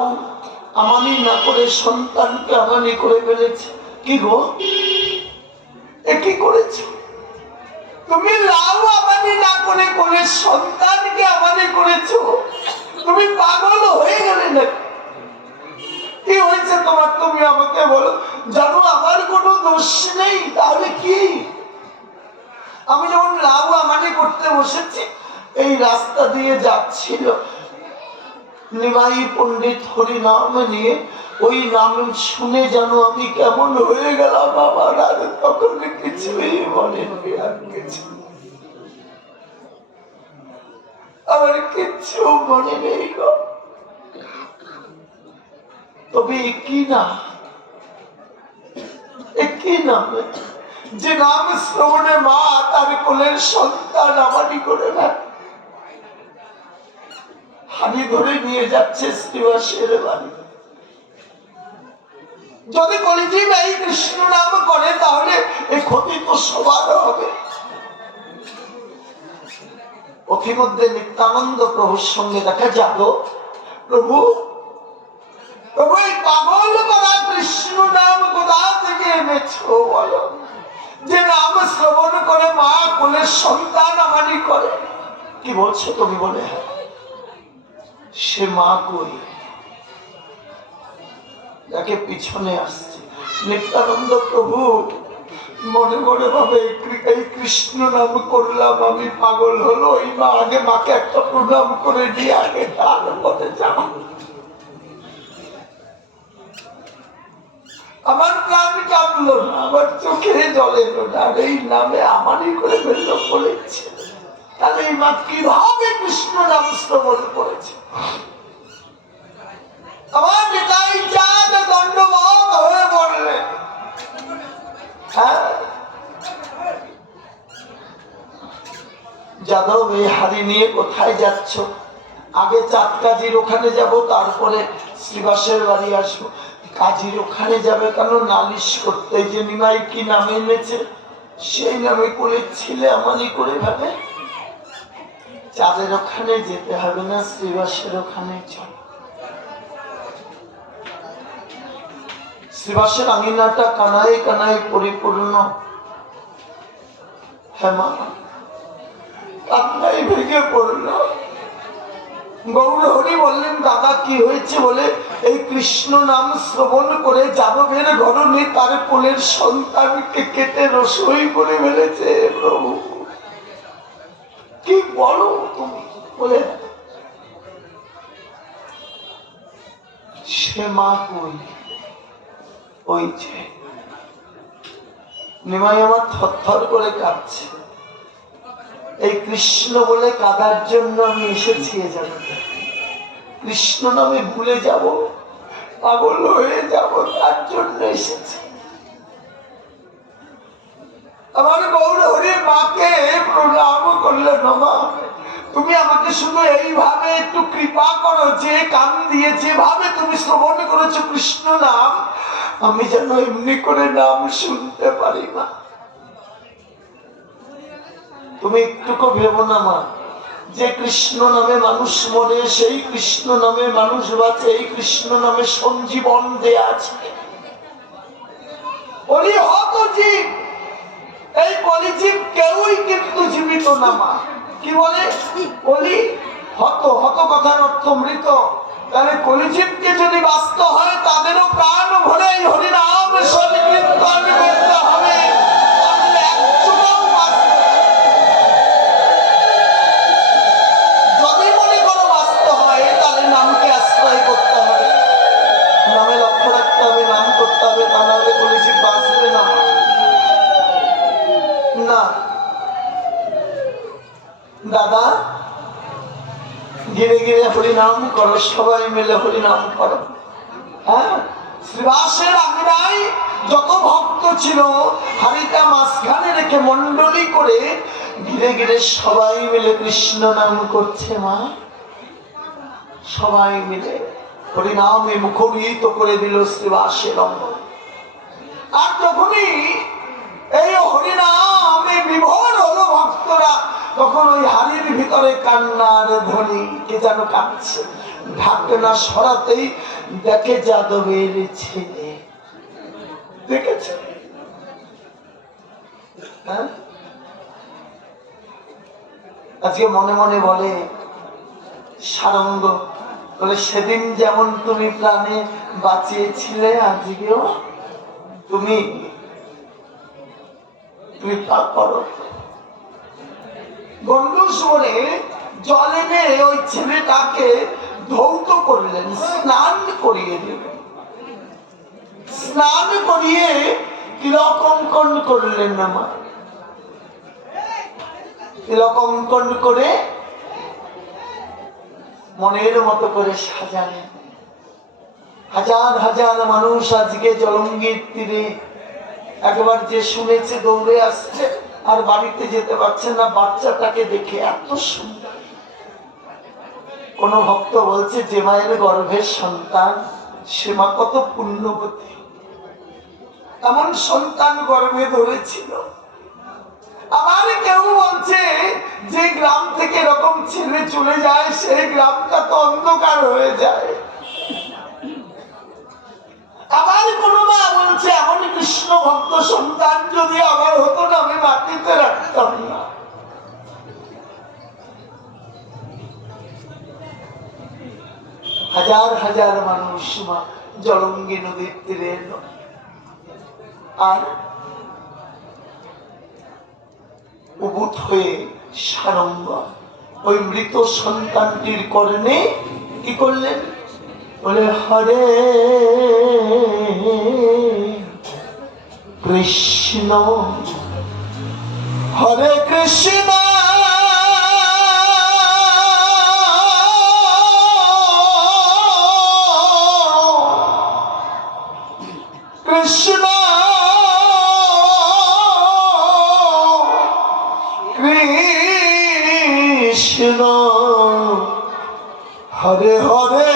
আমানি না করে সন্তানকে আমানি করে ফেলেছে কি গো এ কি করেছো তুমি লাউ আমানি না করে কোলে সন্তানকে আমানি করেছো তুমি পাগল হয়ে গেলে না কি হয়েছে তোমার তুমি আমাকে বলো জানো আমার কোনো দোষ নেই তাহলে কি আমি যখন লাউ আমানি করতে বসেছি এই রাস্তা দিয়ে যাচ্ছিল নিমাই পণ্ডিত হরি নাম নিয়ে ওই নাম শুনে যেন আমি কেমন হয়ে গেলাম আমার আর তখন কিছুই মনে আর কিছু আমার কিচ্ছু মনে নেই গো। তবে কি নাম, কি নামে যে নাম শ্রবণে মা তার কোলের সন্তান আমারই করে না হানি ধরে নিয়ে যাচ্ছে শ্রীবাসের বাড়ি। যদি কলিজীব এই কৃষ্ণ নাম করে তাহলে এই ক্ষতি তো সবার হবে। অথিমধ্যে নিত্যানন্দ প্রভুর সঙ্গে দেখা যাব, প্রভু প্রভু এই পাগল করা কৃষ্ণ নাম কোথা থেকে এনেছো বলো, যে নাম শ্রবণ করে মা কোলের সন্তান আমারই করে। কি বলছো তুমি? বলে হ্যাঁ। সে মা কই? যাকে পিছনে আসছে নিত্যানন্দ প্রভু মনে মনে ভাবে এই কৃষ্ণ নাম করলাম আমি, পাগল হলো। এই মা আগে মাকে একটা প্রণাম করে দিয়ে আগে তারপরে যাও। আমার প্রাণ কাঁদলো না, আমার চোখে জল এলো না। আর এই নামে আমারই করে ফেললো বলেছে, তাহলে এই মা কিভাবে কৃষ্ণ নাম শ্রবণ করেছে? আমার পিতাই চাঁদ দণ্ডবোধ হয়ে পড়লেন। হ্যাঁ যাদব, এই হাড়ি নিয়ে কোথায় যাচ্ছ? আগে চাঁদ কাজীর ওখানে যাব, তারপরে শ্রীবাসের বাড়ি আসবো। কাজীর ওখানে যাবে কেন? নালিশ করতে। যে নিমাই কি নামে এনেছে সেই নামে করে ছিলে আমারই করে ভাবে। চাঁদের ওখানে যেতে হবে না, শ্রীবাসের ওখানে চল। শ্রীবাসের আঙিনাটা কানায় কানায় পরিপূর্ণ। হ্যাঁ মা, কান্নায় ভেঙে পড়ল। গৌর হরি বললেন, দাদা কি হয়েছে? বলে এই কৃষ্ণ নাম শ্রবণ করে যাদবের গরণে তার কোলের সন্তানকে কেটে রসই করে ফেলেছে। প্রভু কি বলো তুমি? বলে সে মা কই? ওই যে নিমাই আমার থরথর করে কাঁদছে। এই কৃষ্ণ বলে কাঁদার জন্য আমি এসেছি। কৃষ্ণ নামে ভুলে যাব, পাগল হয়ে যাব, তার জন্য এসেছি। আমার গৌর হরির মাকে প্রণাম করলেন, মা তুমি আমাকে শুধু এইভাবে একটু কৃপা করো, যে কান দিয়ে যেভাবে তুমি শ্রবণ করেছো কৃষ্ণ নাম, আমি যেন এমনি করে নাম শুনতে পারি। না তুমি একটুকু ভেবো না মা, যে কৃষ্ণ নামে মানুষ মরে, সেই কৃষ্ণ নামে মানুষ বাঁচে, এই কৃষ্ণ নামে সঞ্জীবন দেয়া আছে। বলি হত জীব, এই কলিজীব কেউই কিন্তু জীবিত না মা। কি বলে? বলি হত, হত কথার অর্থ মৃত। তাহলে কলিজীবকে যদি বাঁচতে হয় তাদেরও প্রাণ ভরে এই হরিনাম সংকীর্তন করতে হবে। যদি মনে করো বাঁচতে হয় তাহলে নামকে আশ্রয় করতে হবে, নামে লক্ষ্য রাখতে হবে, নাম করতে হবে, তা নাহলে কলিজীব বাঁচবে না। না দাদা, গিরে গিরে হরিনাম করো, সবাই মিলে হরিনাম করো। হ্যাঁ, শ্রীবাসের আঙিনায় যত ভক্ত ছিল হাড়িটা মাঝখানে রেখে মন্ডলী করে ঘিরে ঘিরে সবাই মিলে কৃষ্ণ নাম করছে। মা সবাই মিলে হরিনামে মুখরিত করে দিল শ্রীবাসের অঙ্গ। আর যখনই এই হরিনামে বিভোর হলো ভক্তরা, তখন ওই হাড়ির ভিতরে কান্নার ধ্বনি, কে যেন কাঁদছে। ঢাকনা সরাতেই দেখে যাদবের ছেলে। দেখেছে? হ্যাঁ, আজকে মনে মনে বলে সারঙ্গ, বলে সেদিন যেমন তুমি প্রাণে বাঁচিয়েছিলে, আজকেও তুমি কৃপা করো। গন্ডুস বলে জল এনে ওই ছেলেটাকে ধৌত করলেন, স্নান করিয়ে দিলেন। স্নান করিয়ে তিলক অঙ্কন করলেন না মা। তিলক অঙ্কন করে মনের মতো করে সাজালেন। হাজার হাজার মানুষ আজকে জলঙ্গির তীরে একবার যে শুনেছে দৌড়ে আসছে, আর বাড়িতে যেতে পারছে না বাচ্চাটাকে দেখে, এত সুন্দর। কোন ভক্ত বলছে যে মায়ের গর্ভের সন্তান সে মা কত পুণ্যবতী, এমন সন্তান গর্ভে ধরেছিল। আবার কেউ বলছে যে গ্রাম থেকে এরকম ছেলে চলে যায় সেই গ্রামটা তো অন্ধকার হয়ে যায়। আবার কোন মা বলছে এমন কৃষ্ণ ভক্ত সন্তান যদি আমার হতো না আমি মাটিতে রাখতাম না। হাজার হাজার মানুষ মা জলঙ্গি নদীর তীরে এলো, আর উবুত হয়ে সারঙ্গ ওই মৃত সন্তানটির কর্ণে কি করলেন, বলে হরে কৃষ্ণ হরে কৃষ্ণ কৃষ্ণ কৃষ্ণ হরে হরে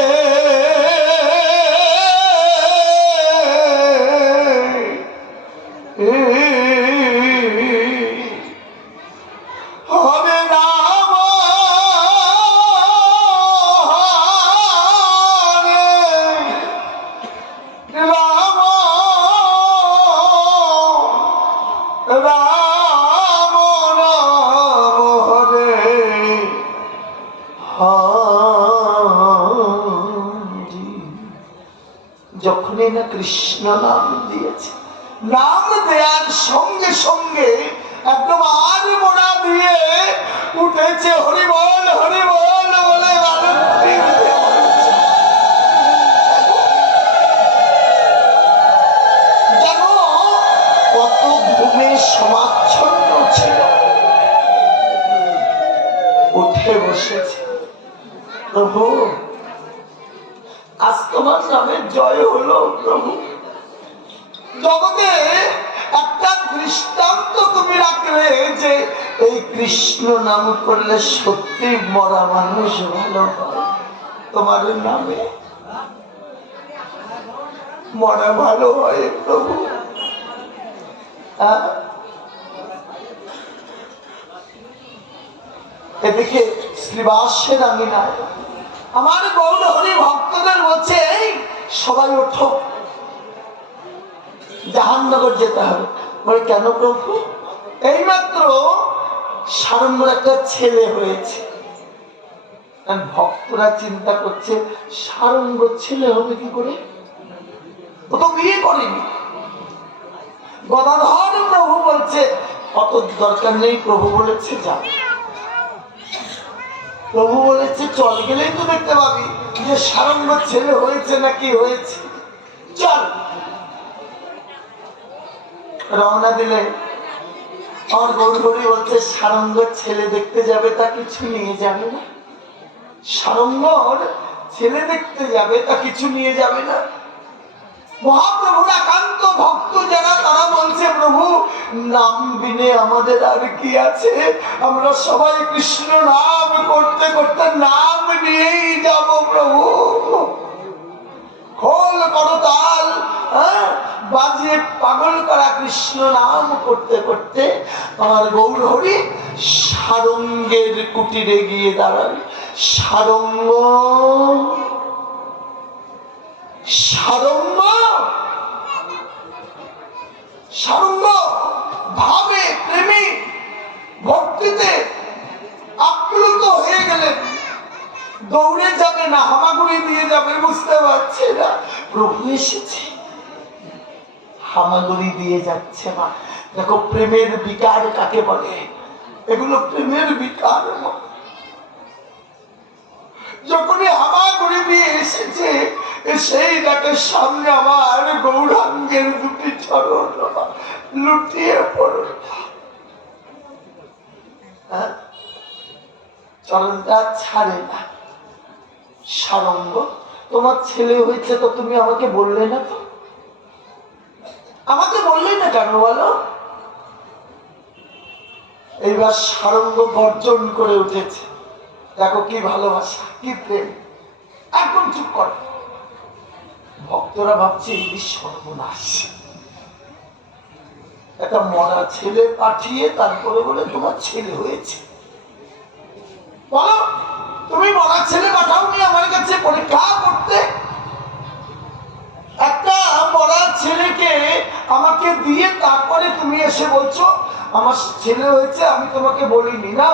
হরে রাম হরে রাম রাম রাম হরে হরি। যখনই না কৃষ্ণ নাম দিয়েছে, নাম দেওয়ার সঙ্গে সঙ্গে একদম আর মোড়া দিয়ে উঠেছে হরি বল বলে যেন কত ঘুমে সমাচ্ছন্ন ছিল, উঠে বসেছে। প্রভু আজ তোমার নামে জয় হলো। প্রভু জগতে একটা দৃষ্টান্ত তুমি রাখলে যে এই কৃষ্ণ নাম করলে সত্যি মরা মানুষ ভালো হয়। তোমার নামে মরা ভালো হয় প্রভু। এদিকে শ্রীবাসের আঙিনায় আমার গৌর হরি ভক্তদের বলছে এই সবাই ওঠো, জাহান্নগর যেতে হবে। বলে কেন প্রভু? এইমাত্র সারঙ্গর একটা ছেলে হয়েছে। ভক্তরা চিন্তা করছে সারঙ্গ ছেলে হবে কি করে, ও তো বিয়ে করেনি। গদাধর প্রভু বলছে অত দরকার নেই। প্রভু বলেছে যা, প্রভু বলেছে চল, গেলেই তো দেখতে পাবি যে সারঙ্গ ছেলে হয়েছে নাকি হয়েছে। চল রওনা দিলে। আমার গৌরী বলছে সারঙ্গ ছেলে দেখতে যাবে তা কিছু নিয়ে যাবে না, সারঙ্গর ছেলে দেখতে যাবে তা কিছু নিয়ে যাবে না। মহাপ্রভুর একান্ত ভক্ত যারা তারা বলছে প্রভু নাম বিনে আমাদের আর কি আছে, আমরা সবাই কৃষ্ণ নাম করতে করতে নাম নিয়েই যাব প্রভু। খোল করতাল বাজিয়ে পাগল করা কৃষ্ণ নাম করতে করতে আমার গৌর হরি সারঙ্গের কুটিরে গিয়ে দাঁড়াল। সারঙ্গ সারঙ্গ সারঙ্গ ভাবে প্রেমে ভক্তিতে আপ্লুত হয়ে গেলেন। দৌড়ে যাবে না হামাগুড়ি দিয়ে যাবে বুঝতে পারছে না প্রভু এসেছে, হামাগুড়ি দিয়ে যাচ্ছে না। দেখো প্রেমের বিকার কাকে বলে, এগুলো প্রেমের বিকার। যখনই হামাগুড়ি দিয়ে এসেছে সেই দেখে সামনে আমার গৌরাঙ্গের দুটি চরণ লুটিয়ে পড়ল। চরণটা ছাড়ে না, সারঙ্গ, তোমার ছেলে হয়েছে তো তুমি আমাকে বললে না? তো আমাকে বললে না কেন বলো? এইবার সারঙ্গ গর্জন করে উঠেছে। দেখো কি ভালোবাসা, কি প্রেম। একদম চুপ কর। ভক্তরা ভাবছে এই সর্বনাশ, একটা মরা ছেলে পাঠিয়ে তারপরে বলে তোমার ছেলে হয়েছে। বলো, তুমি মরা ছেলে পাঠাওনি আমার কাছে পরীক্ষা করতে? একটা মরা ছেলেকে আমাকে দিয়ে তারপরে তুমি এসে বলছো আমার ছেলে হয়েছে, আমি তোমাকে বলিনি না?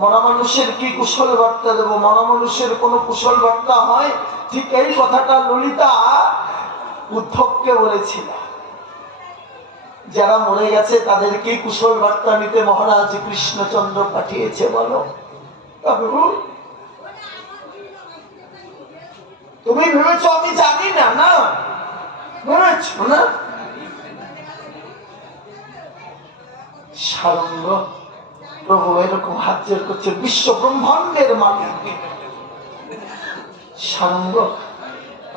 মরা মানুষের কি কুশল বার্তা দেবো? মরা মানুষের কোনো কুশল বার্তা হয়? ঠিক এই কথাটা ললিতা উদ্ধবকে বলেছিল। যারা মরে গেছে তাদের কি কুশল বার্তা নিতে মহারাজ কৃষ্ণচন্দ্র পাঠিয়েছে বলো? তুমি ভেবেছো আমি জানি না? না, ভেবেছ না? সারঙ্গ প্রভু এরকম হাত জোর করছে, বিশ্ব ব্রহ্মাণ্ডের মালিক। সারঙ্গ,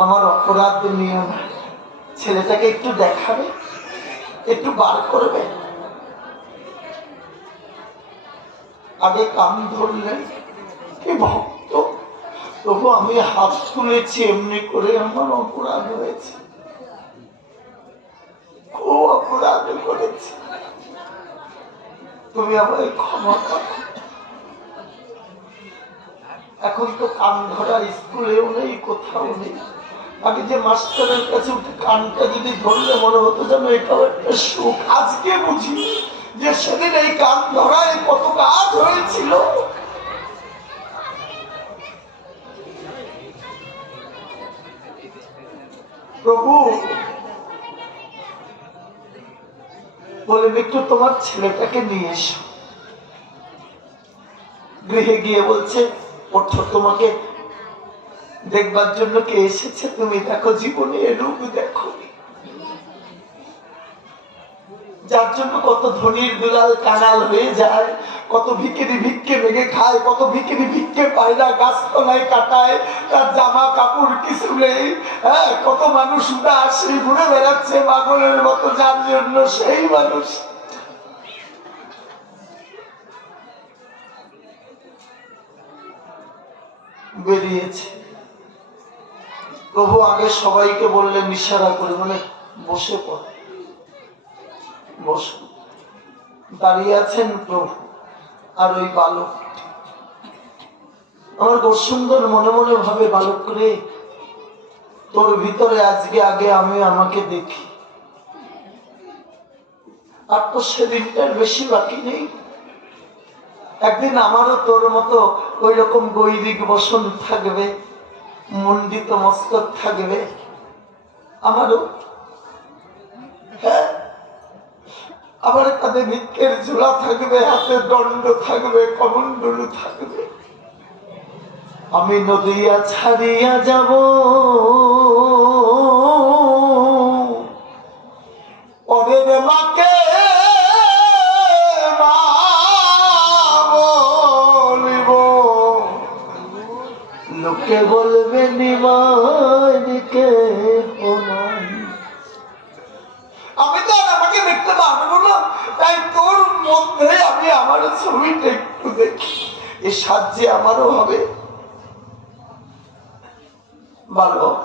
আমার অপরাধ নিও না, ছেলেটাকে একটু দেখাবে, একটু বার করবে। আগে কান ধরলেন, কি ভক্ত। প্রভু আমি হাত তুলেছি এমনি করে, আমার অপরাধ হয়েছে, খুব অপরাধ করেছি, তুমি আমায় ক্ষমা করো। এখন তো কান ধরা স্কুলেও নেই, কোথাও নেই। আগে যে মাস্টারের কাছে উঠে কানটা যদি ধরলে মনে হতো যেন এটাও একটা সুখ। আজকে বুঝি যে সেদিন এই কান ধরায় কত কাজ হয়েছিল। প্রভু বলেন একটু তোমার ছেলেটাকে নিয়ে এসো। গৃহে গিয়ে বলছে ওঠো, তোমাকে দেখবার জন্য কে এসেছে তুমি দেখো, জীবনে এরূপ দেখো। যার জন্য কত ধনীর দুলাল কানাল হয়ে যায়, কত ভিখারি ভিক্ষে ভেঙে খায়, কত ভিখারি ভিক্ষে পায় না, গাছতলায় কাটায়, তার জামা কাপড় কিছু নেই। হ্যাঁ, কত মানুষ উদাসী ঘুরে বেড়াচ্ছে পাগলের মতো, যার জন্য সেই মানুষ বেরিয়েছে। প্রভু আগে সবাইকে বললেন ইশারা করে, মানে বসে পড়ে, বসে। দাঁড়িয়ে আছেন প্রভু আর ওই বালক। আমার সুন্দর মনে মনে ভাবে, বালক রে, তোর ভিতরে আজকে আগে আমি আমাকে দেখি। আর তো সেদিনটার বেশি বাকি নেই। একদিন আমারও তোর মতো ওই রকম গৈরিক বসন থাকবে, মণ্ডিত মস্তক থাকবে আমারও। হ্যাঁ, আবার তাদের ভিক্ষের ঝোলা থাকবে, হাতে দণ্ড থাকবে, কমণ্ডলু থাকবে। আমি নদিয়া ছাড়িয়া যাব, ওদের মাকে মা বলিব, লোকে বলবে নিমাইকে নাই। আমি তো আর আমাকে দেখতে পারবো না, তাই তোর মধ্যে আমি আমার ছবিটা একটু দেখি, এ সাহায্যে আমারও হবে। বালক,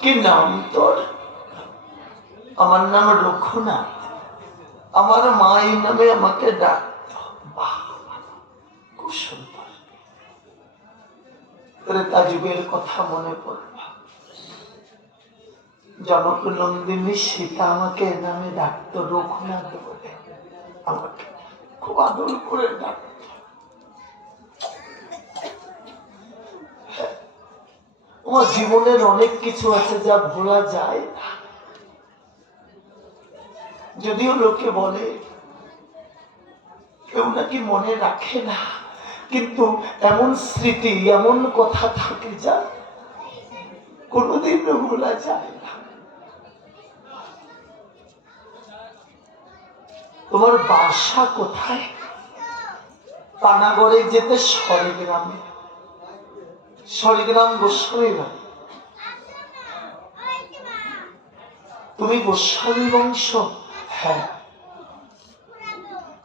কি নাম তোর? আমার নাম রঘুনাথ, আমার মা এই নামে আমাকে ডাকত। বাহ, খুব সুন্দর। ত্রেতা যুগের কথা মনে পড়ল, জনক নন্দিনী সীতা আমাকে এ নামে ডাকত, রঘুনাথ বলে আমাকে খুব আদর করে ডাকত। আমার জীবনের অনেক কিছু আছে যা ভোলা যায় না। যদিও লোকে বলে কেউ নাকি মনে রাখে না, কিন্তু এমন স্মৃতি, এমন কথা থাকে যা কোনোদিন ভোলা যায় না। তোমার বাসা কোথায়? পানাগড়ে যেতে সরে গ্রামে, শালিগ্রাম গোস্বামী বাড়ি। তুমি গোস্বামী বংশ? হ্যাঁ,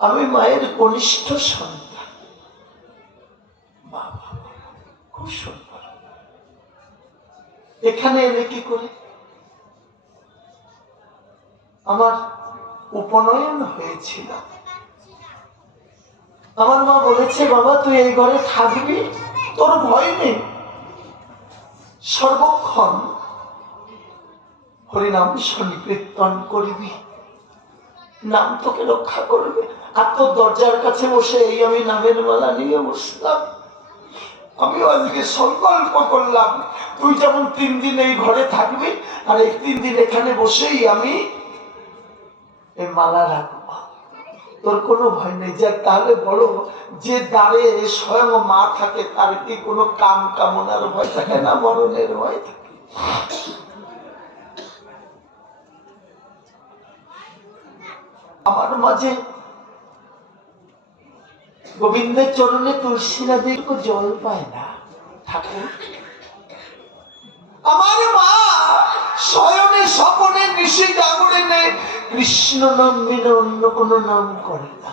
আমি মায়ের কনিষ্ঠ সন্তান। বাবা, খুব সুন্দর। এখানে এলে কি করে? আমার উপনয়ন হয়েছিল। আমার মা বলেছে, বাবা তুই এই ঘরে থাকবি, তোর ভয় নেই, সর্বক্ষণ হরিনাম সংকীর্তন করবি, নাম তোকে রক্ষা করবে। আর তোর দরজার কাছে বসে এই আমি নামের মালা নিয়ে বসলাম। আমি আজকে সংকল্প করলাম তুই যেমন 3 দিন এই ঘরে থাকবি, আর এই 3 দিন এখানে বসেই আমি এই মালা রাখবো। তোর কোনো ভয় নেই। যাক, তাহলে বলো, যে দ্বারে স্বয়ং মা থাকে তার কি কোনো কাম কামনার ভয় থাকে না, মরণের ভয় থাকে? আমার মাঝে গোবিন্দের চরণে তুলসী নদীর জল পায় না ঠাকুর। আমার মা স্বয়নে স্বপনে নিশি জাগরণে কৃষ্ণ নাম বিনা অন্য কোনো নাম করে না।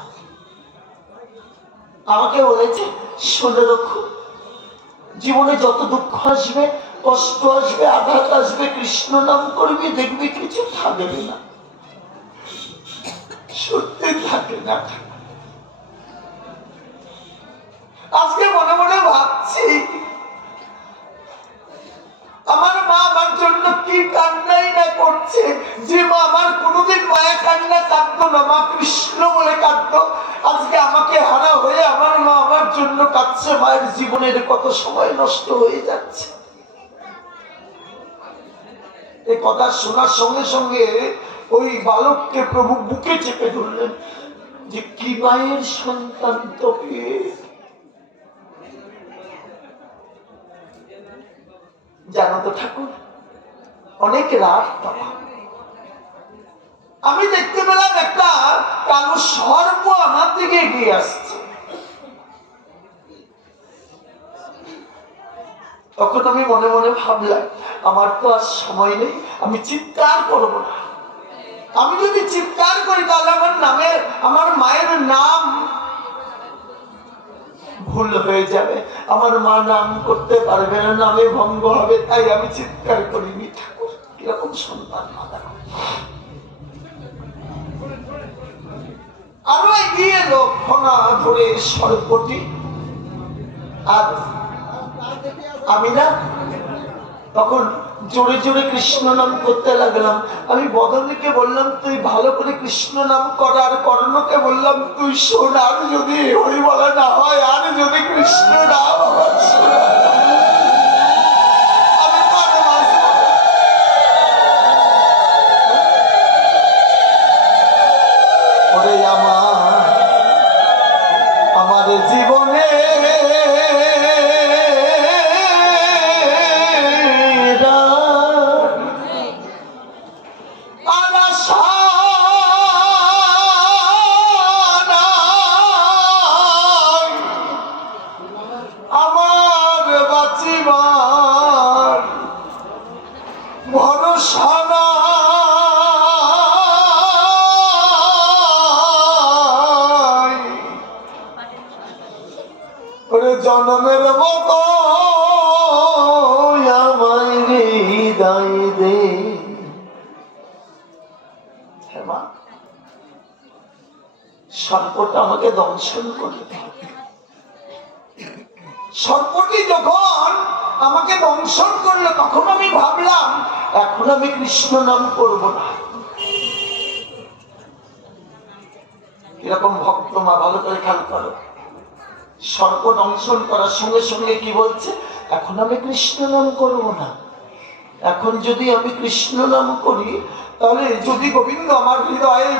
আমাকে বলেছে, শুনে রাখো, জীবনে যত দুঃখ আসবে, কষ্ট আসবে, আঘাত আসবে, কৃষ্ণ নাম করবি, দেখবি কিছু থাকবে না, সত্যি থাকে না। আজকে মনে মনে ভাবছি, আমার মা আমার জন্য কি কান্নাই না করছে। যে মা আমার কোনোদিন মায়া কান্না কাঁদতো না, মা কৃষ্ণ বলে কাঁদতো, আজকে আমাকে হারা হয়ে আমার মা আমার জন্য কাঁদছে। মায়ের জীবনের কত সময় নষ্ট হয়ে যাচ্ছে। এই কথা শোনার সঙ্গে সঙ্গে ওই বালককে প্রভু বুকে চেপে ধরলেন, যে কি মায়ের সন্তান তোকে। জানো তো ঠাকুর, অনেক রাত বাবা, আমি দেখতে পেলাম একটা কালো সর্প আমার দিকে এগিয়ে আসছে। তখন আমি মনে মনে ভাবলাম, আমার তো আর সময় নেই, আমি চিৎকার করব না। আমি যদি চিৎকার করি তাহলে আমার মায়ের নাম ভুল হয়ে যাবে, আমার মা নাম করতে পারবে না, নামে ভঙ্গ হবে। তাই আমি চিৎকার করিনি। ঠাকুর কিরকম সন্তান মা দেখো। আরো এগিয়ে এলো ফনা ধরে সর্পটি, আর আমি না তখন জোরে জোরে কৃষ্ণ নাম করতে লাগলাম। আমি বদনীকে বললাম, তুই ভালো করে কৃষ্ণ নাম কর, আর কর্ণকে বললাম, তুই শোন, আর যদি হরি বলা না হয়, আর যদি কৃষ্ণ নাম আমার শোনা, আমি তো আর বাঁচব না। ওরে আমার জীবনে জনমের মতো আমায় হৃদয় দে। সর্পটা আমাকে দংশন করতে হবে। সর্পটি যখন আমাকে দংশন করলো, তখন আমি ভাবলাম, এখন আমি কৃষ্ণ নাম করব না। এরকম ভক্ত মা, ভালো করে খেয়াল করো। সর্প দংশন করার সঙ্গে সঙ্গে কি বলছে, এখন আমি কৃষ্ণ নাম করব না। এখন যদি আমি কৃষ্ণ নাম করি, তাহলে যদি গোবিন্দ আমার হৃদয়ে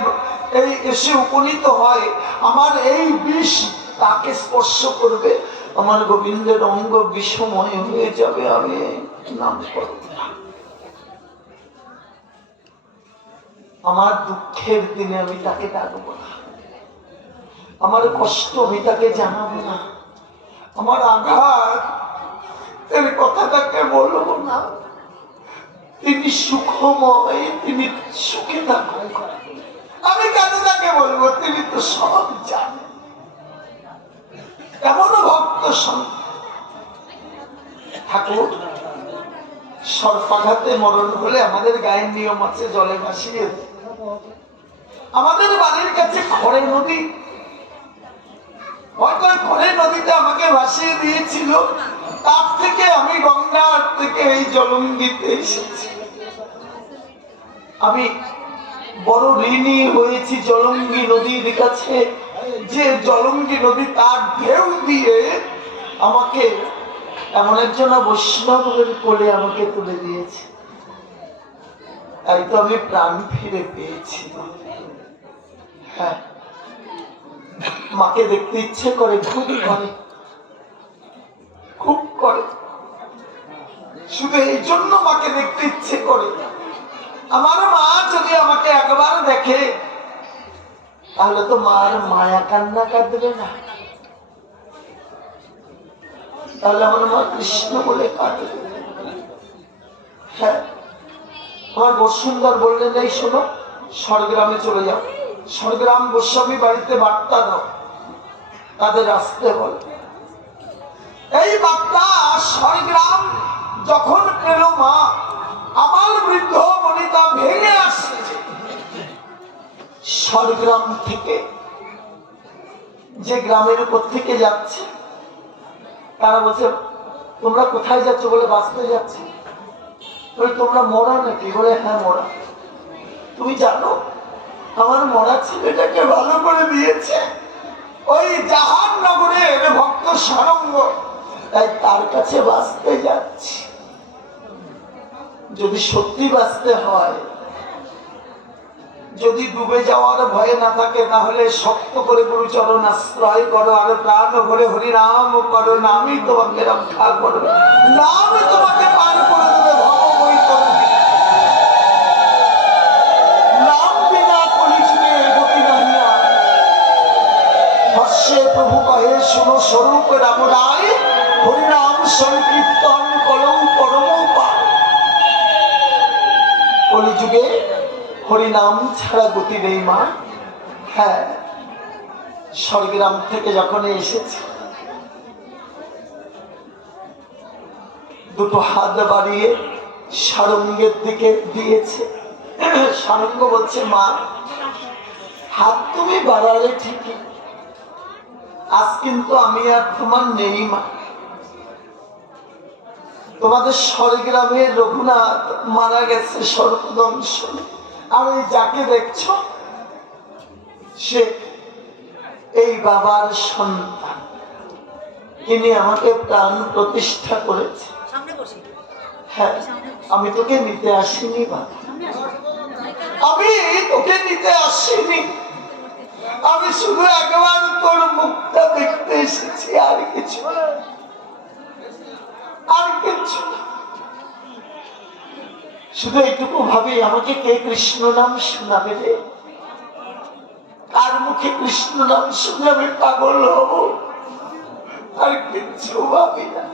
এই এসে উপনীত হয়, আমার এই বিষ তাকে স্পর্শ করবে, আমার গোবিন্দের অঙ্গ বিষময় হয়ে যাবে, আমি নাম করব না। আমার দুঃখের দিনে আমি তাকে ডাকবো না, আমার কষ্ট আমি তাকে জানাবো না, আমার আঘাত এর কথাটাকে বলবো না। তিনি সুখময়, তিনি সুখে থাকুন। আমি কেন তাকে বলবো? তিনি তো সব জানেন। এমনও ভক্ত ঠাকুর সর্পাঘাতে মরণ হলে আমাদের গায়ের নিয়ম আছে জলে ভাসিয়ে। আমাদের বাড়ির কাছে খড়ে নদী, হয়তো খড়ে নদীতে আমাকে ভাসিয়ে দিয়েছিল। তার থেকে আমি গঙ্গার থেকে এই জলঙ্গিতে এসেছি। আমি বড় ঋণী হয়েছি জলঙ্গি নদীর কাছে, যে জলঙ্গি নদী তার ঢেউ দিয়ে আমাকে এমন একজন বৈষ্ণবের কোলে আমাকে তুলে দিয়েছে। তাই তো আমি প্রাণ ফিরে পেয়েছি। হ্যাঁ, মাকে দেখতে ইচ্ছে করে, খুব করে, খুব করে। শুধু এই জন্য মাকে দেখতে ইচ্ছে করে। আমার মা যদি আমাকে একবার দেখে তাহলে তো মার মায়া কান্না কাঁদবে না, তাহলে আমার মা কৃষ্ণ বলে কাঁদবে। হ্যাঁ, আমার বসুন্ধর বললেন, এই শোনো, স্বর্গ্রামে চলে যাও। স্বর্গ্রাম গোস্বামী বাড়িতে বার্তা দাও, তাদের আসতে বল। এই বার্তা স্বর্গ্রাম যখন পেল মা, আমার বৃদ্ধ বনিতা ভেঙে আসছে স্বর্গ্রাম থেকে। যে গ্রামের উপর থেকে যাচ্ছে, তারা বলছে, তোমরা কোথায় যাচ্ছ? বলে বাঁচতে যাচ্ছে। তোমরা মরা নাকি? বলে হ্যাঁ মরা। তুমি জানো আমার মরা ছেলেটাকে ভালো করে দিয়েছে ওই জাহান নগরের ভক্ত সারঙ্গ, তাই তার কাছে বাঁচতে যাচ্ছি। যদি সত্যি বাঁচতে হয়, যদি ডুবে যাওয়ার ভয়ে না থাকে, তাহলে শক্ত করে গুরুচরণ আশ্রয় করো, আর প্রাণ ভরে হরিনাম করো। নামই তোমাকে রক্ষা করবে, নাম তোমাকে পার করে দেবে ভব বৈতরণী। নাম বিনা কলিযুগে গতি নাহিয়া। ভাষ্যে প্রভু কহে, শুনো স্বরূপ রাম রায়, হরিনাম সংকীর্তন কলম পরম পায়। কলিযুগে হরিনাম ছাড়া গতি নেই মা। হ্যাঁ, স্বর্গগ্রাম থেকে যখন এসেছে, দুটো হাত বাড়িয়ে সারঙ্গের দিকে দিয়েছে। সারঙ্গ বলছে, মা হাত তুমি বাড়ালে ঠিকই, আজ কিন্তু আমি আর তোমার নেই মা। তোমাদের স্বর্গগ্রামের রঘুনাথ মারা গেছে সর্পদংশনে। আর এই যাকে দেখছো, সে এই বাবার সন্তান। তিনি আমাকে প্রাণ প্রতিষ্ঠা করেছে। হ্যাঁ, আমি তোকে নিতে আসিনি বাবা, আমি তোকে নিতে আসিনি। আমি শুধু একবার তোর মুখটা দেখতে এসেছি, আর কিছু আর কিছু। শুধু এইটুকু ভাবি, আমাকে কে কৃষ্ণ নাম শোনাবে রে? কার মুখে কৃষ্ণ নাম শুনে আমি পাগল হব? আর কিছু ভাবি না।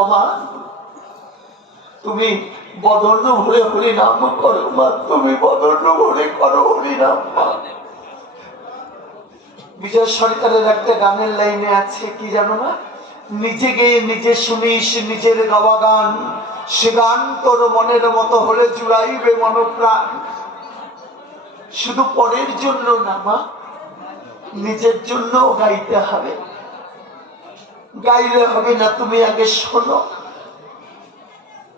ওমা, তুমি বদর্ণ ভরে হরিনাম করো মা, তুমি বদর্ণ ভরে করো হরিনাম মা। বিজয় সরকারের একটা গানের লাইনে আছে, কি জানো না? নিজে গেয়ে নিজে শুনিস নিজের গাওয়া গান, সে গান তোর মনের মতো হলে জুড়াইবে মনপ্রাণ। শুধু পরের জন্য না মা, নিজের জন্য গাইতে হবে। গাইলে হবে না, তুমি আগে শোনো।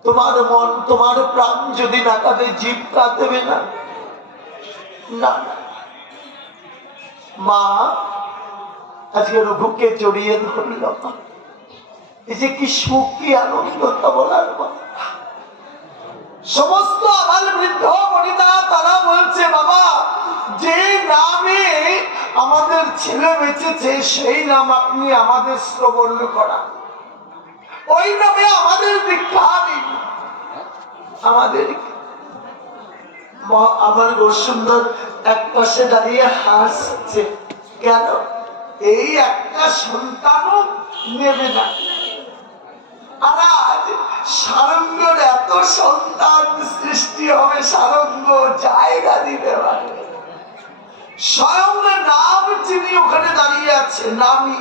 তোমার মন তোমার প্রাণ যদি না কাঁদে, জীব কাঁদবে না। না মা, আজকে রঘুকে জড়িয়ে ধরল, এই যে কি সুখ, কি আনন্দ তা বলার কথা। সমস্ত আমার বৃদ্ধ বনিতা তারা বলছে, বাবা যে নামে আমাদের ছেলে বেঁচেছে, সেই নাম আপনি আমাদের শ্রবণ করা, ওই নামে আমাদের দীক্ষা দিন। আমাদের আমার বসুন্ধর এক পাশে দাঁড়িয়ে হাসছে, কেন? এই একটা সন্তানও নেবে না। আর আজ সারঙ্গের এত সন্তান সৃষ্টি হবে, সারঙ্গ জায়গা দিতে পারবে। স্বয়ং নাম যিনি ওখানে দাঁড়িয়ে আছে, নামী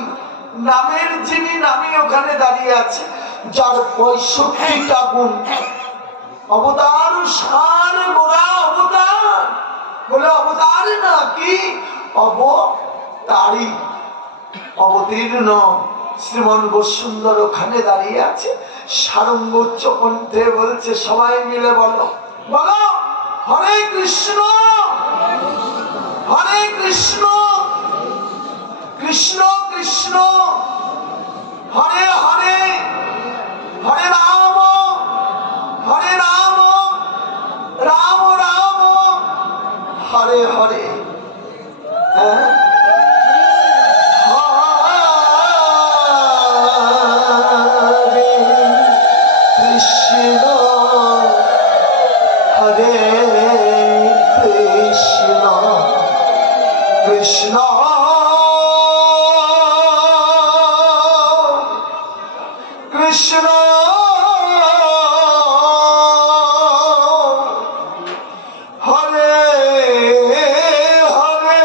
নামের যিনি নামী ওখানে দাঁড়িয়ে আছে, যার 65টা গুণ, অবতার সার গোড়া অবতার বলে অবতার না কি অবতারী অবতীর্ণ শ্রীমন বসুন্ধর ওখানে দাঁড়িয়ে আছে। সারঙ্গ উচ্চ কণ্ঠে বলছে, সবাই মিলে বলো, বলো হরে কৃষ্ণ হরে কৃষ্ণ কৃষ্ণ কৃষ্ণ হরে হরে হরে রাম রাম রাম হরে হরে। হ্যাঁ, কৃষ্ণ কৃষ্ণ হরে হরে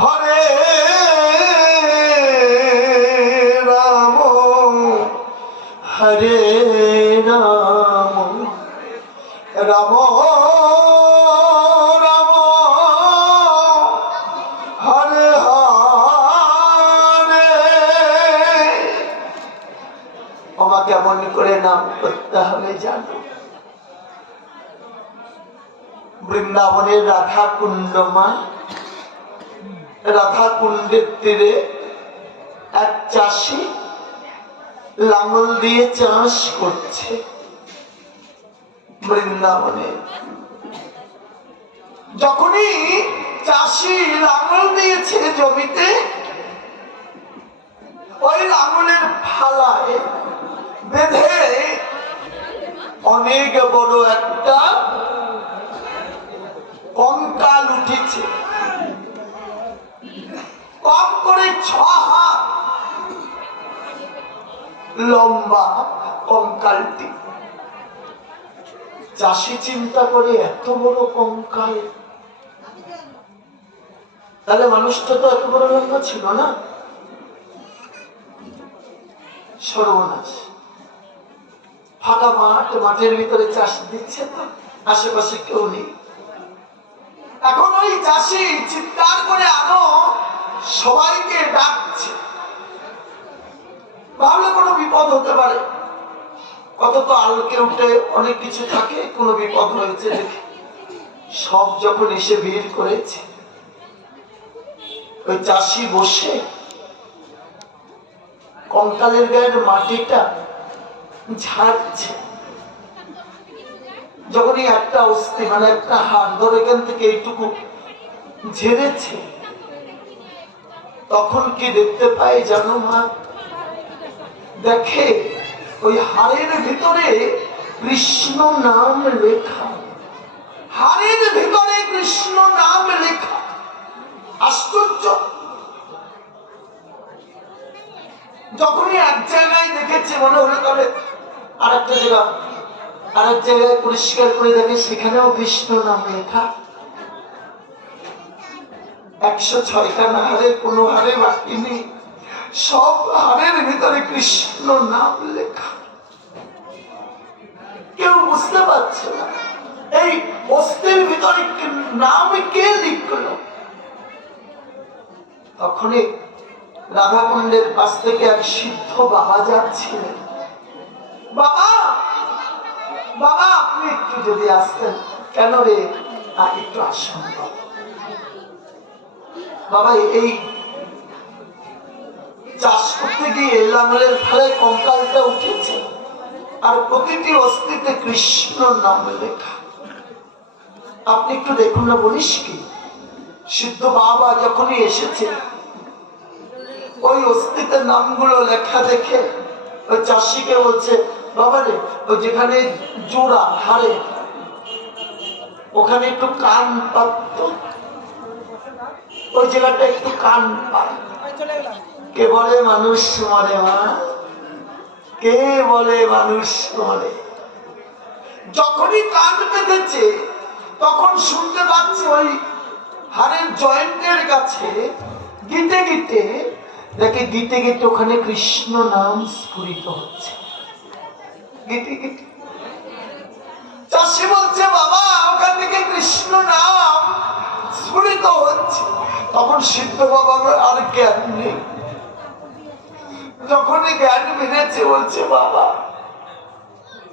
হরে রাম হরে রাম রাম কেমন করে নাম করতে হবে জানো? বৃন্দাবনের রাধা কুণ্ড মা, রাধা কুণ্ডের তীরে এক চাষি লাঙল দিয়ে চাষ করছে বৃন্দাবনে। যখনই চাষি লাঙল দিয়েছে জমিতে, ওই লাঙলের ফালায় বেঁধে অনেক বড় একটা কঙ্কাল উঠেছে, কম করে 6 হাত লম্বা কঙ্কালটি। চাষি চিন্তা করে, এত বড় কঙ্কাল, তাহলে মানুষটা তো এত বড় লম্বা ছিল না। সর্বনাশ, ফাঁকা মাঠ, মাঠের ভিতরে চাষ দিচ্ছে তো, আশেপাশে কেউ নেই। এখন ওই চাষি চিৎকার করে আনো সবাইকে ডাকছে, ভাবলে কোনো বিপদ হতে পারে, কত তো আলোকে উঠে অনেক কিছু থাকে, কোনো বিপদ হয়েছে দেখে। সব যখন এসে ভিড় করেছে, ওই চাষি বসে কঙ্কালের গায়ের মাটিটা ঝাড়ছে। যখনই একটা অস্থি মানে একটা হাড় ধরে এখান থেকে এইটুকু ঝেড়েছে, তখন কি দেখতে পাই জানো মা? দেখে ওই হাড়ের ভিতরে কৃষ্ণ নাম লেখা, হাড়ের ভিতরে কৃষ্ণ নাম লেখা। আশ্চর্য! যখনই এক জায়গায় দেখেছে, মনে হলো তবে আরেকটা জায়গা, আরেক জায়গায় পরিষ্কার করে দেখে সেখানেও কৃষ্ণ নাম লেখা। 106টা না হারে কোনো হারে বাকি নেই, সব হারের ভিতরে কৃষ্ণ নাম লেখা। কেউ বুঝতে পারছে না এই অস্থির ভিতরে নাম কে লিখলো। তখনই রাধাকুণ্ডের পাশ থেকে এক সিদ্ধ বাবা যাচ্ছিলেন। বাবা, বাবা আপনি একটু যদি আসতেন। কেন রে? একটু আসুন বাবা। এই চাষ করতে গিয়ে লাঙলের ফলে কঙ্কালটা উঠেছে, আর প্রতিটি অস্থিতে কৃষ্ণ নাম লেখা। আপনি একটু দেখুন না। বলিস কি? সিদ্ধ বাবা যখনই এসেছে, ওই অস্থিতের নামগুলো লেখা দেখে ওই চাষিকে বলছে, বাবা রে, ওই যেখানে জোড়া হারে ওখানে একটু কান পাত, ওই জায়গাটা একটু কান পায়। কে বলে মানুষ মরে মা? কে বলে মানুষ মরে? যখনই কান পেতেছে তখন শুনতে পাচ্ছি ওই হাড়ের জয়েন্টের কাছে গিটে গিটে, দেখে গিটে গিটে ওখানে কৃষ্ণ নাম স্ফুরিত হচ্ছে। গিটে গিটে চাষি বলছে বাবা ওখান থেকে কৃষ্ণ নাম স্ফুরিত হচ্ছে। তখন সিদ্ধ বাবার আর জ্ঞান নেই। যখনই জ্ঞান ফিরেছে বলছে বাবা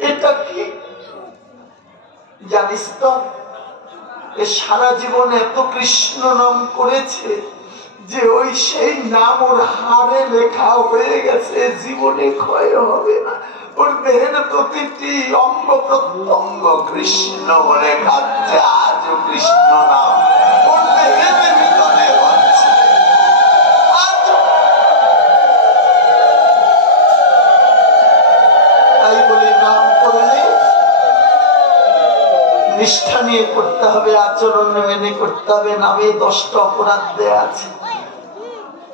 এটা কি জানিস তো, এ সারা জীবন এত কৃষ্ণ নাম করেছে যে ওই সেই নাম ওর হাড়ে লেখা হয়ে গেছে, জীবনে ক্ষয় হবে না। ওর দেহের প্রতিটি অঙ্গ প্রত্যঙ্গ কৃষ্ণ বলে কাঁদছে, আজও কৃষ্ণ নাম ওর দেহের ভিতরে হচ্ছে। তাই বলে নাম করলে নিষ্ঠা নিয়ে করতে হবে, আচরণ মেনে করতে হবে। নামে 10টা অপরাধ দেয়া আছে,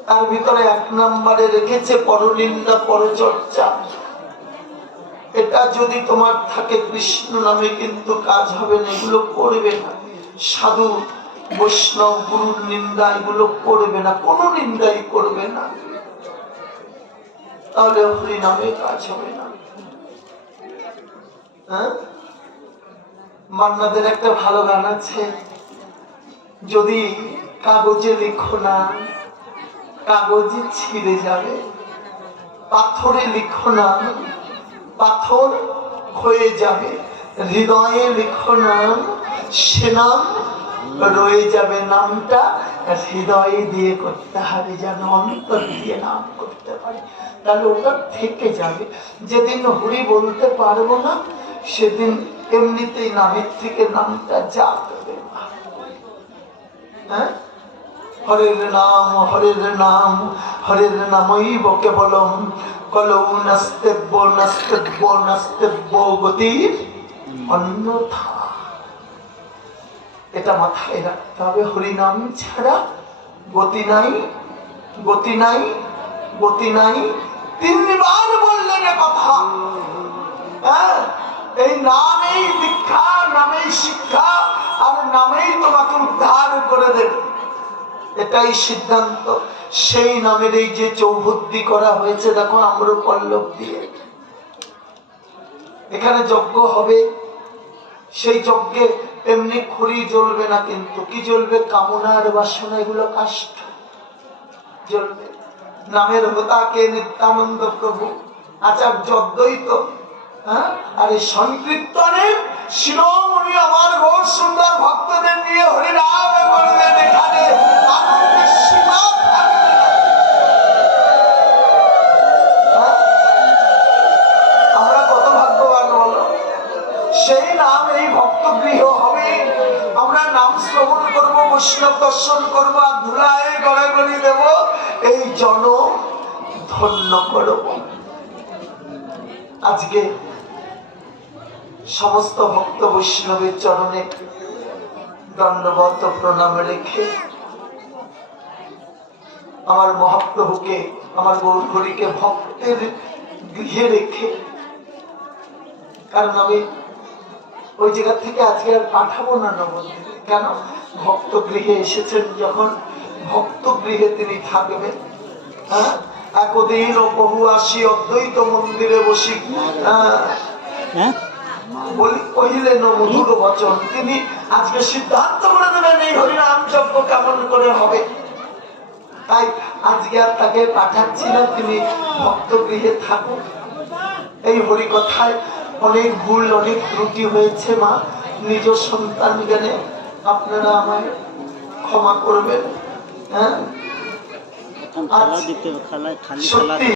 তার ভিতরে 1 নম্বরে রেখেছে পরনিন্দা পরচর্চা। এটা যদি তোমার থাকে কৃষ্ণ নামে কিন্তু কাজ হবে না, এগুলো করবে না। সাধু বৈষ্ণব গুরুর নিন্দা এগুলো করবে না, কোনো নিন্দাই করবে না, তাহলে হরি নামে কাজ হবে না। হ্যাঁ, মান্নাদের একটা ভালো গান আছে, যদি কাগজে লিখো না কাগজে ছিঁড়ে যাবে, পাথরে লিখো না পাথর হয়ে যাবে, হৃদয়ে লিখো না সে নাম রয়ে যাবে। নামটা হৃদয়ে দিয়ে করতে হবে, যেন অন্তর দিয়ে নাম করতে পারে, তাহলে ওটা থেকে যাবে। যেদিন হরি বলতে পারবো না সেদিন এমনিতেই নামের থেকে নামটা যাবে। হ্যাঁ, হরের নাম হরের নাম হরের নামই কেবলম কলৌ নাস্তেব্য নাস্তেব্য নাস্তেব্য গতির অন্যথা। এটা মাথায় রাখতে হবে, হরিনাম ছাড়া গতি নাই, গতি নাই, গতি নাই। 3বার বললেন কথা। হ্যাঁ, এই নামেই দীক্ষা, নামেই শিক্ষা, আর নামেই তোমাকে উদ্ধার করে দেবে, এটাই সিদ্ধান্ত। সেই নামের এই যে চৌহদ্দি করা হয়েছে দেখো আম্র পল্লব দিয়ে, এখানে যজ্ঞ হবে। সেই যজ্ঞে এমনি খড়ি জ্বলবে না, কিন্তু কি জ্বলবে? কামনার বাসনা, এগুলো কাষ্ঠ জ্বলবে। নামের হোতাকে নিত্যানন্দ প্রভু আচার্য অদ্বৈত, হ্যাঁ, আর এই সংকীর্তনের শিরোমণি আমার গৌর সুন্দর ভক্তদের নিয়ে হরিনাম করবেন। এখানে আনন্দের সীমা থাকবে না। আমরা কত ভাগ্যবান বলো, সেই নাম এই ভক্ত গৃহ হবে। আমরা নাম শ্রবণ করবো, বৈষ্ণব দর্শন করবো, আর ধুলায় গড়াগড়ি দেব, এই জনম ধন্য করব। আজকে সমস্ত ভক্ত বৈষ্ণবের চরণে দণ্ডবত প্রণাম রেখে আমার মহাপ্রভুকে, আমার গৌরহরিকে ভক্তের গৃহে রেখে, কারণ আমি ওই জায়গা থেকে আজকে আর পাঠাবো না নবদ্বীপে। কেন? ভক্ত গৃহে এসেছেন যখন, ভক্ত গৃহে তিনি থাকবেন। হ্যাঁ, একদিন ও বহু আসি অদ্বৈত মন্দিরে বসি কহিলেন মধুর বচন। তিনি আজকে সিদ্ধান্ত করে দেবেন এই হরিনাম যজ্ঞ কেমন করে হবে। তাই আজকে আর তাকে পাঠাচ্ছি না, তিনি ভক্ত গৃহে থাকুন। এই হরি কথায় অনেক ভুল, অনেক ত্রুটি হয়েছে মা, নিজ সন্তান জ্ঞানে আপনারা আমায় ক্ষমা করবেন। হ্যাঁ, সত্যি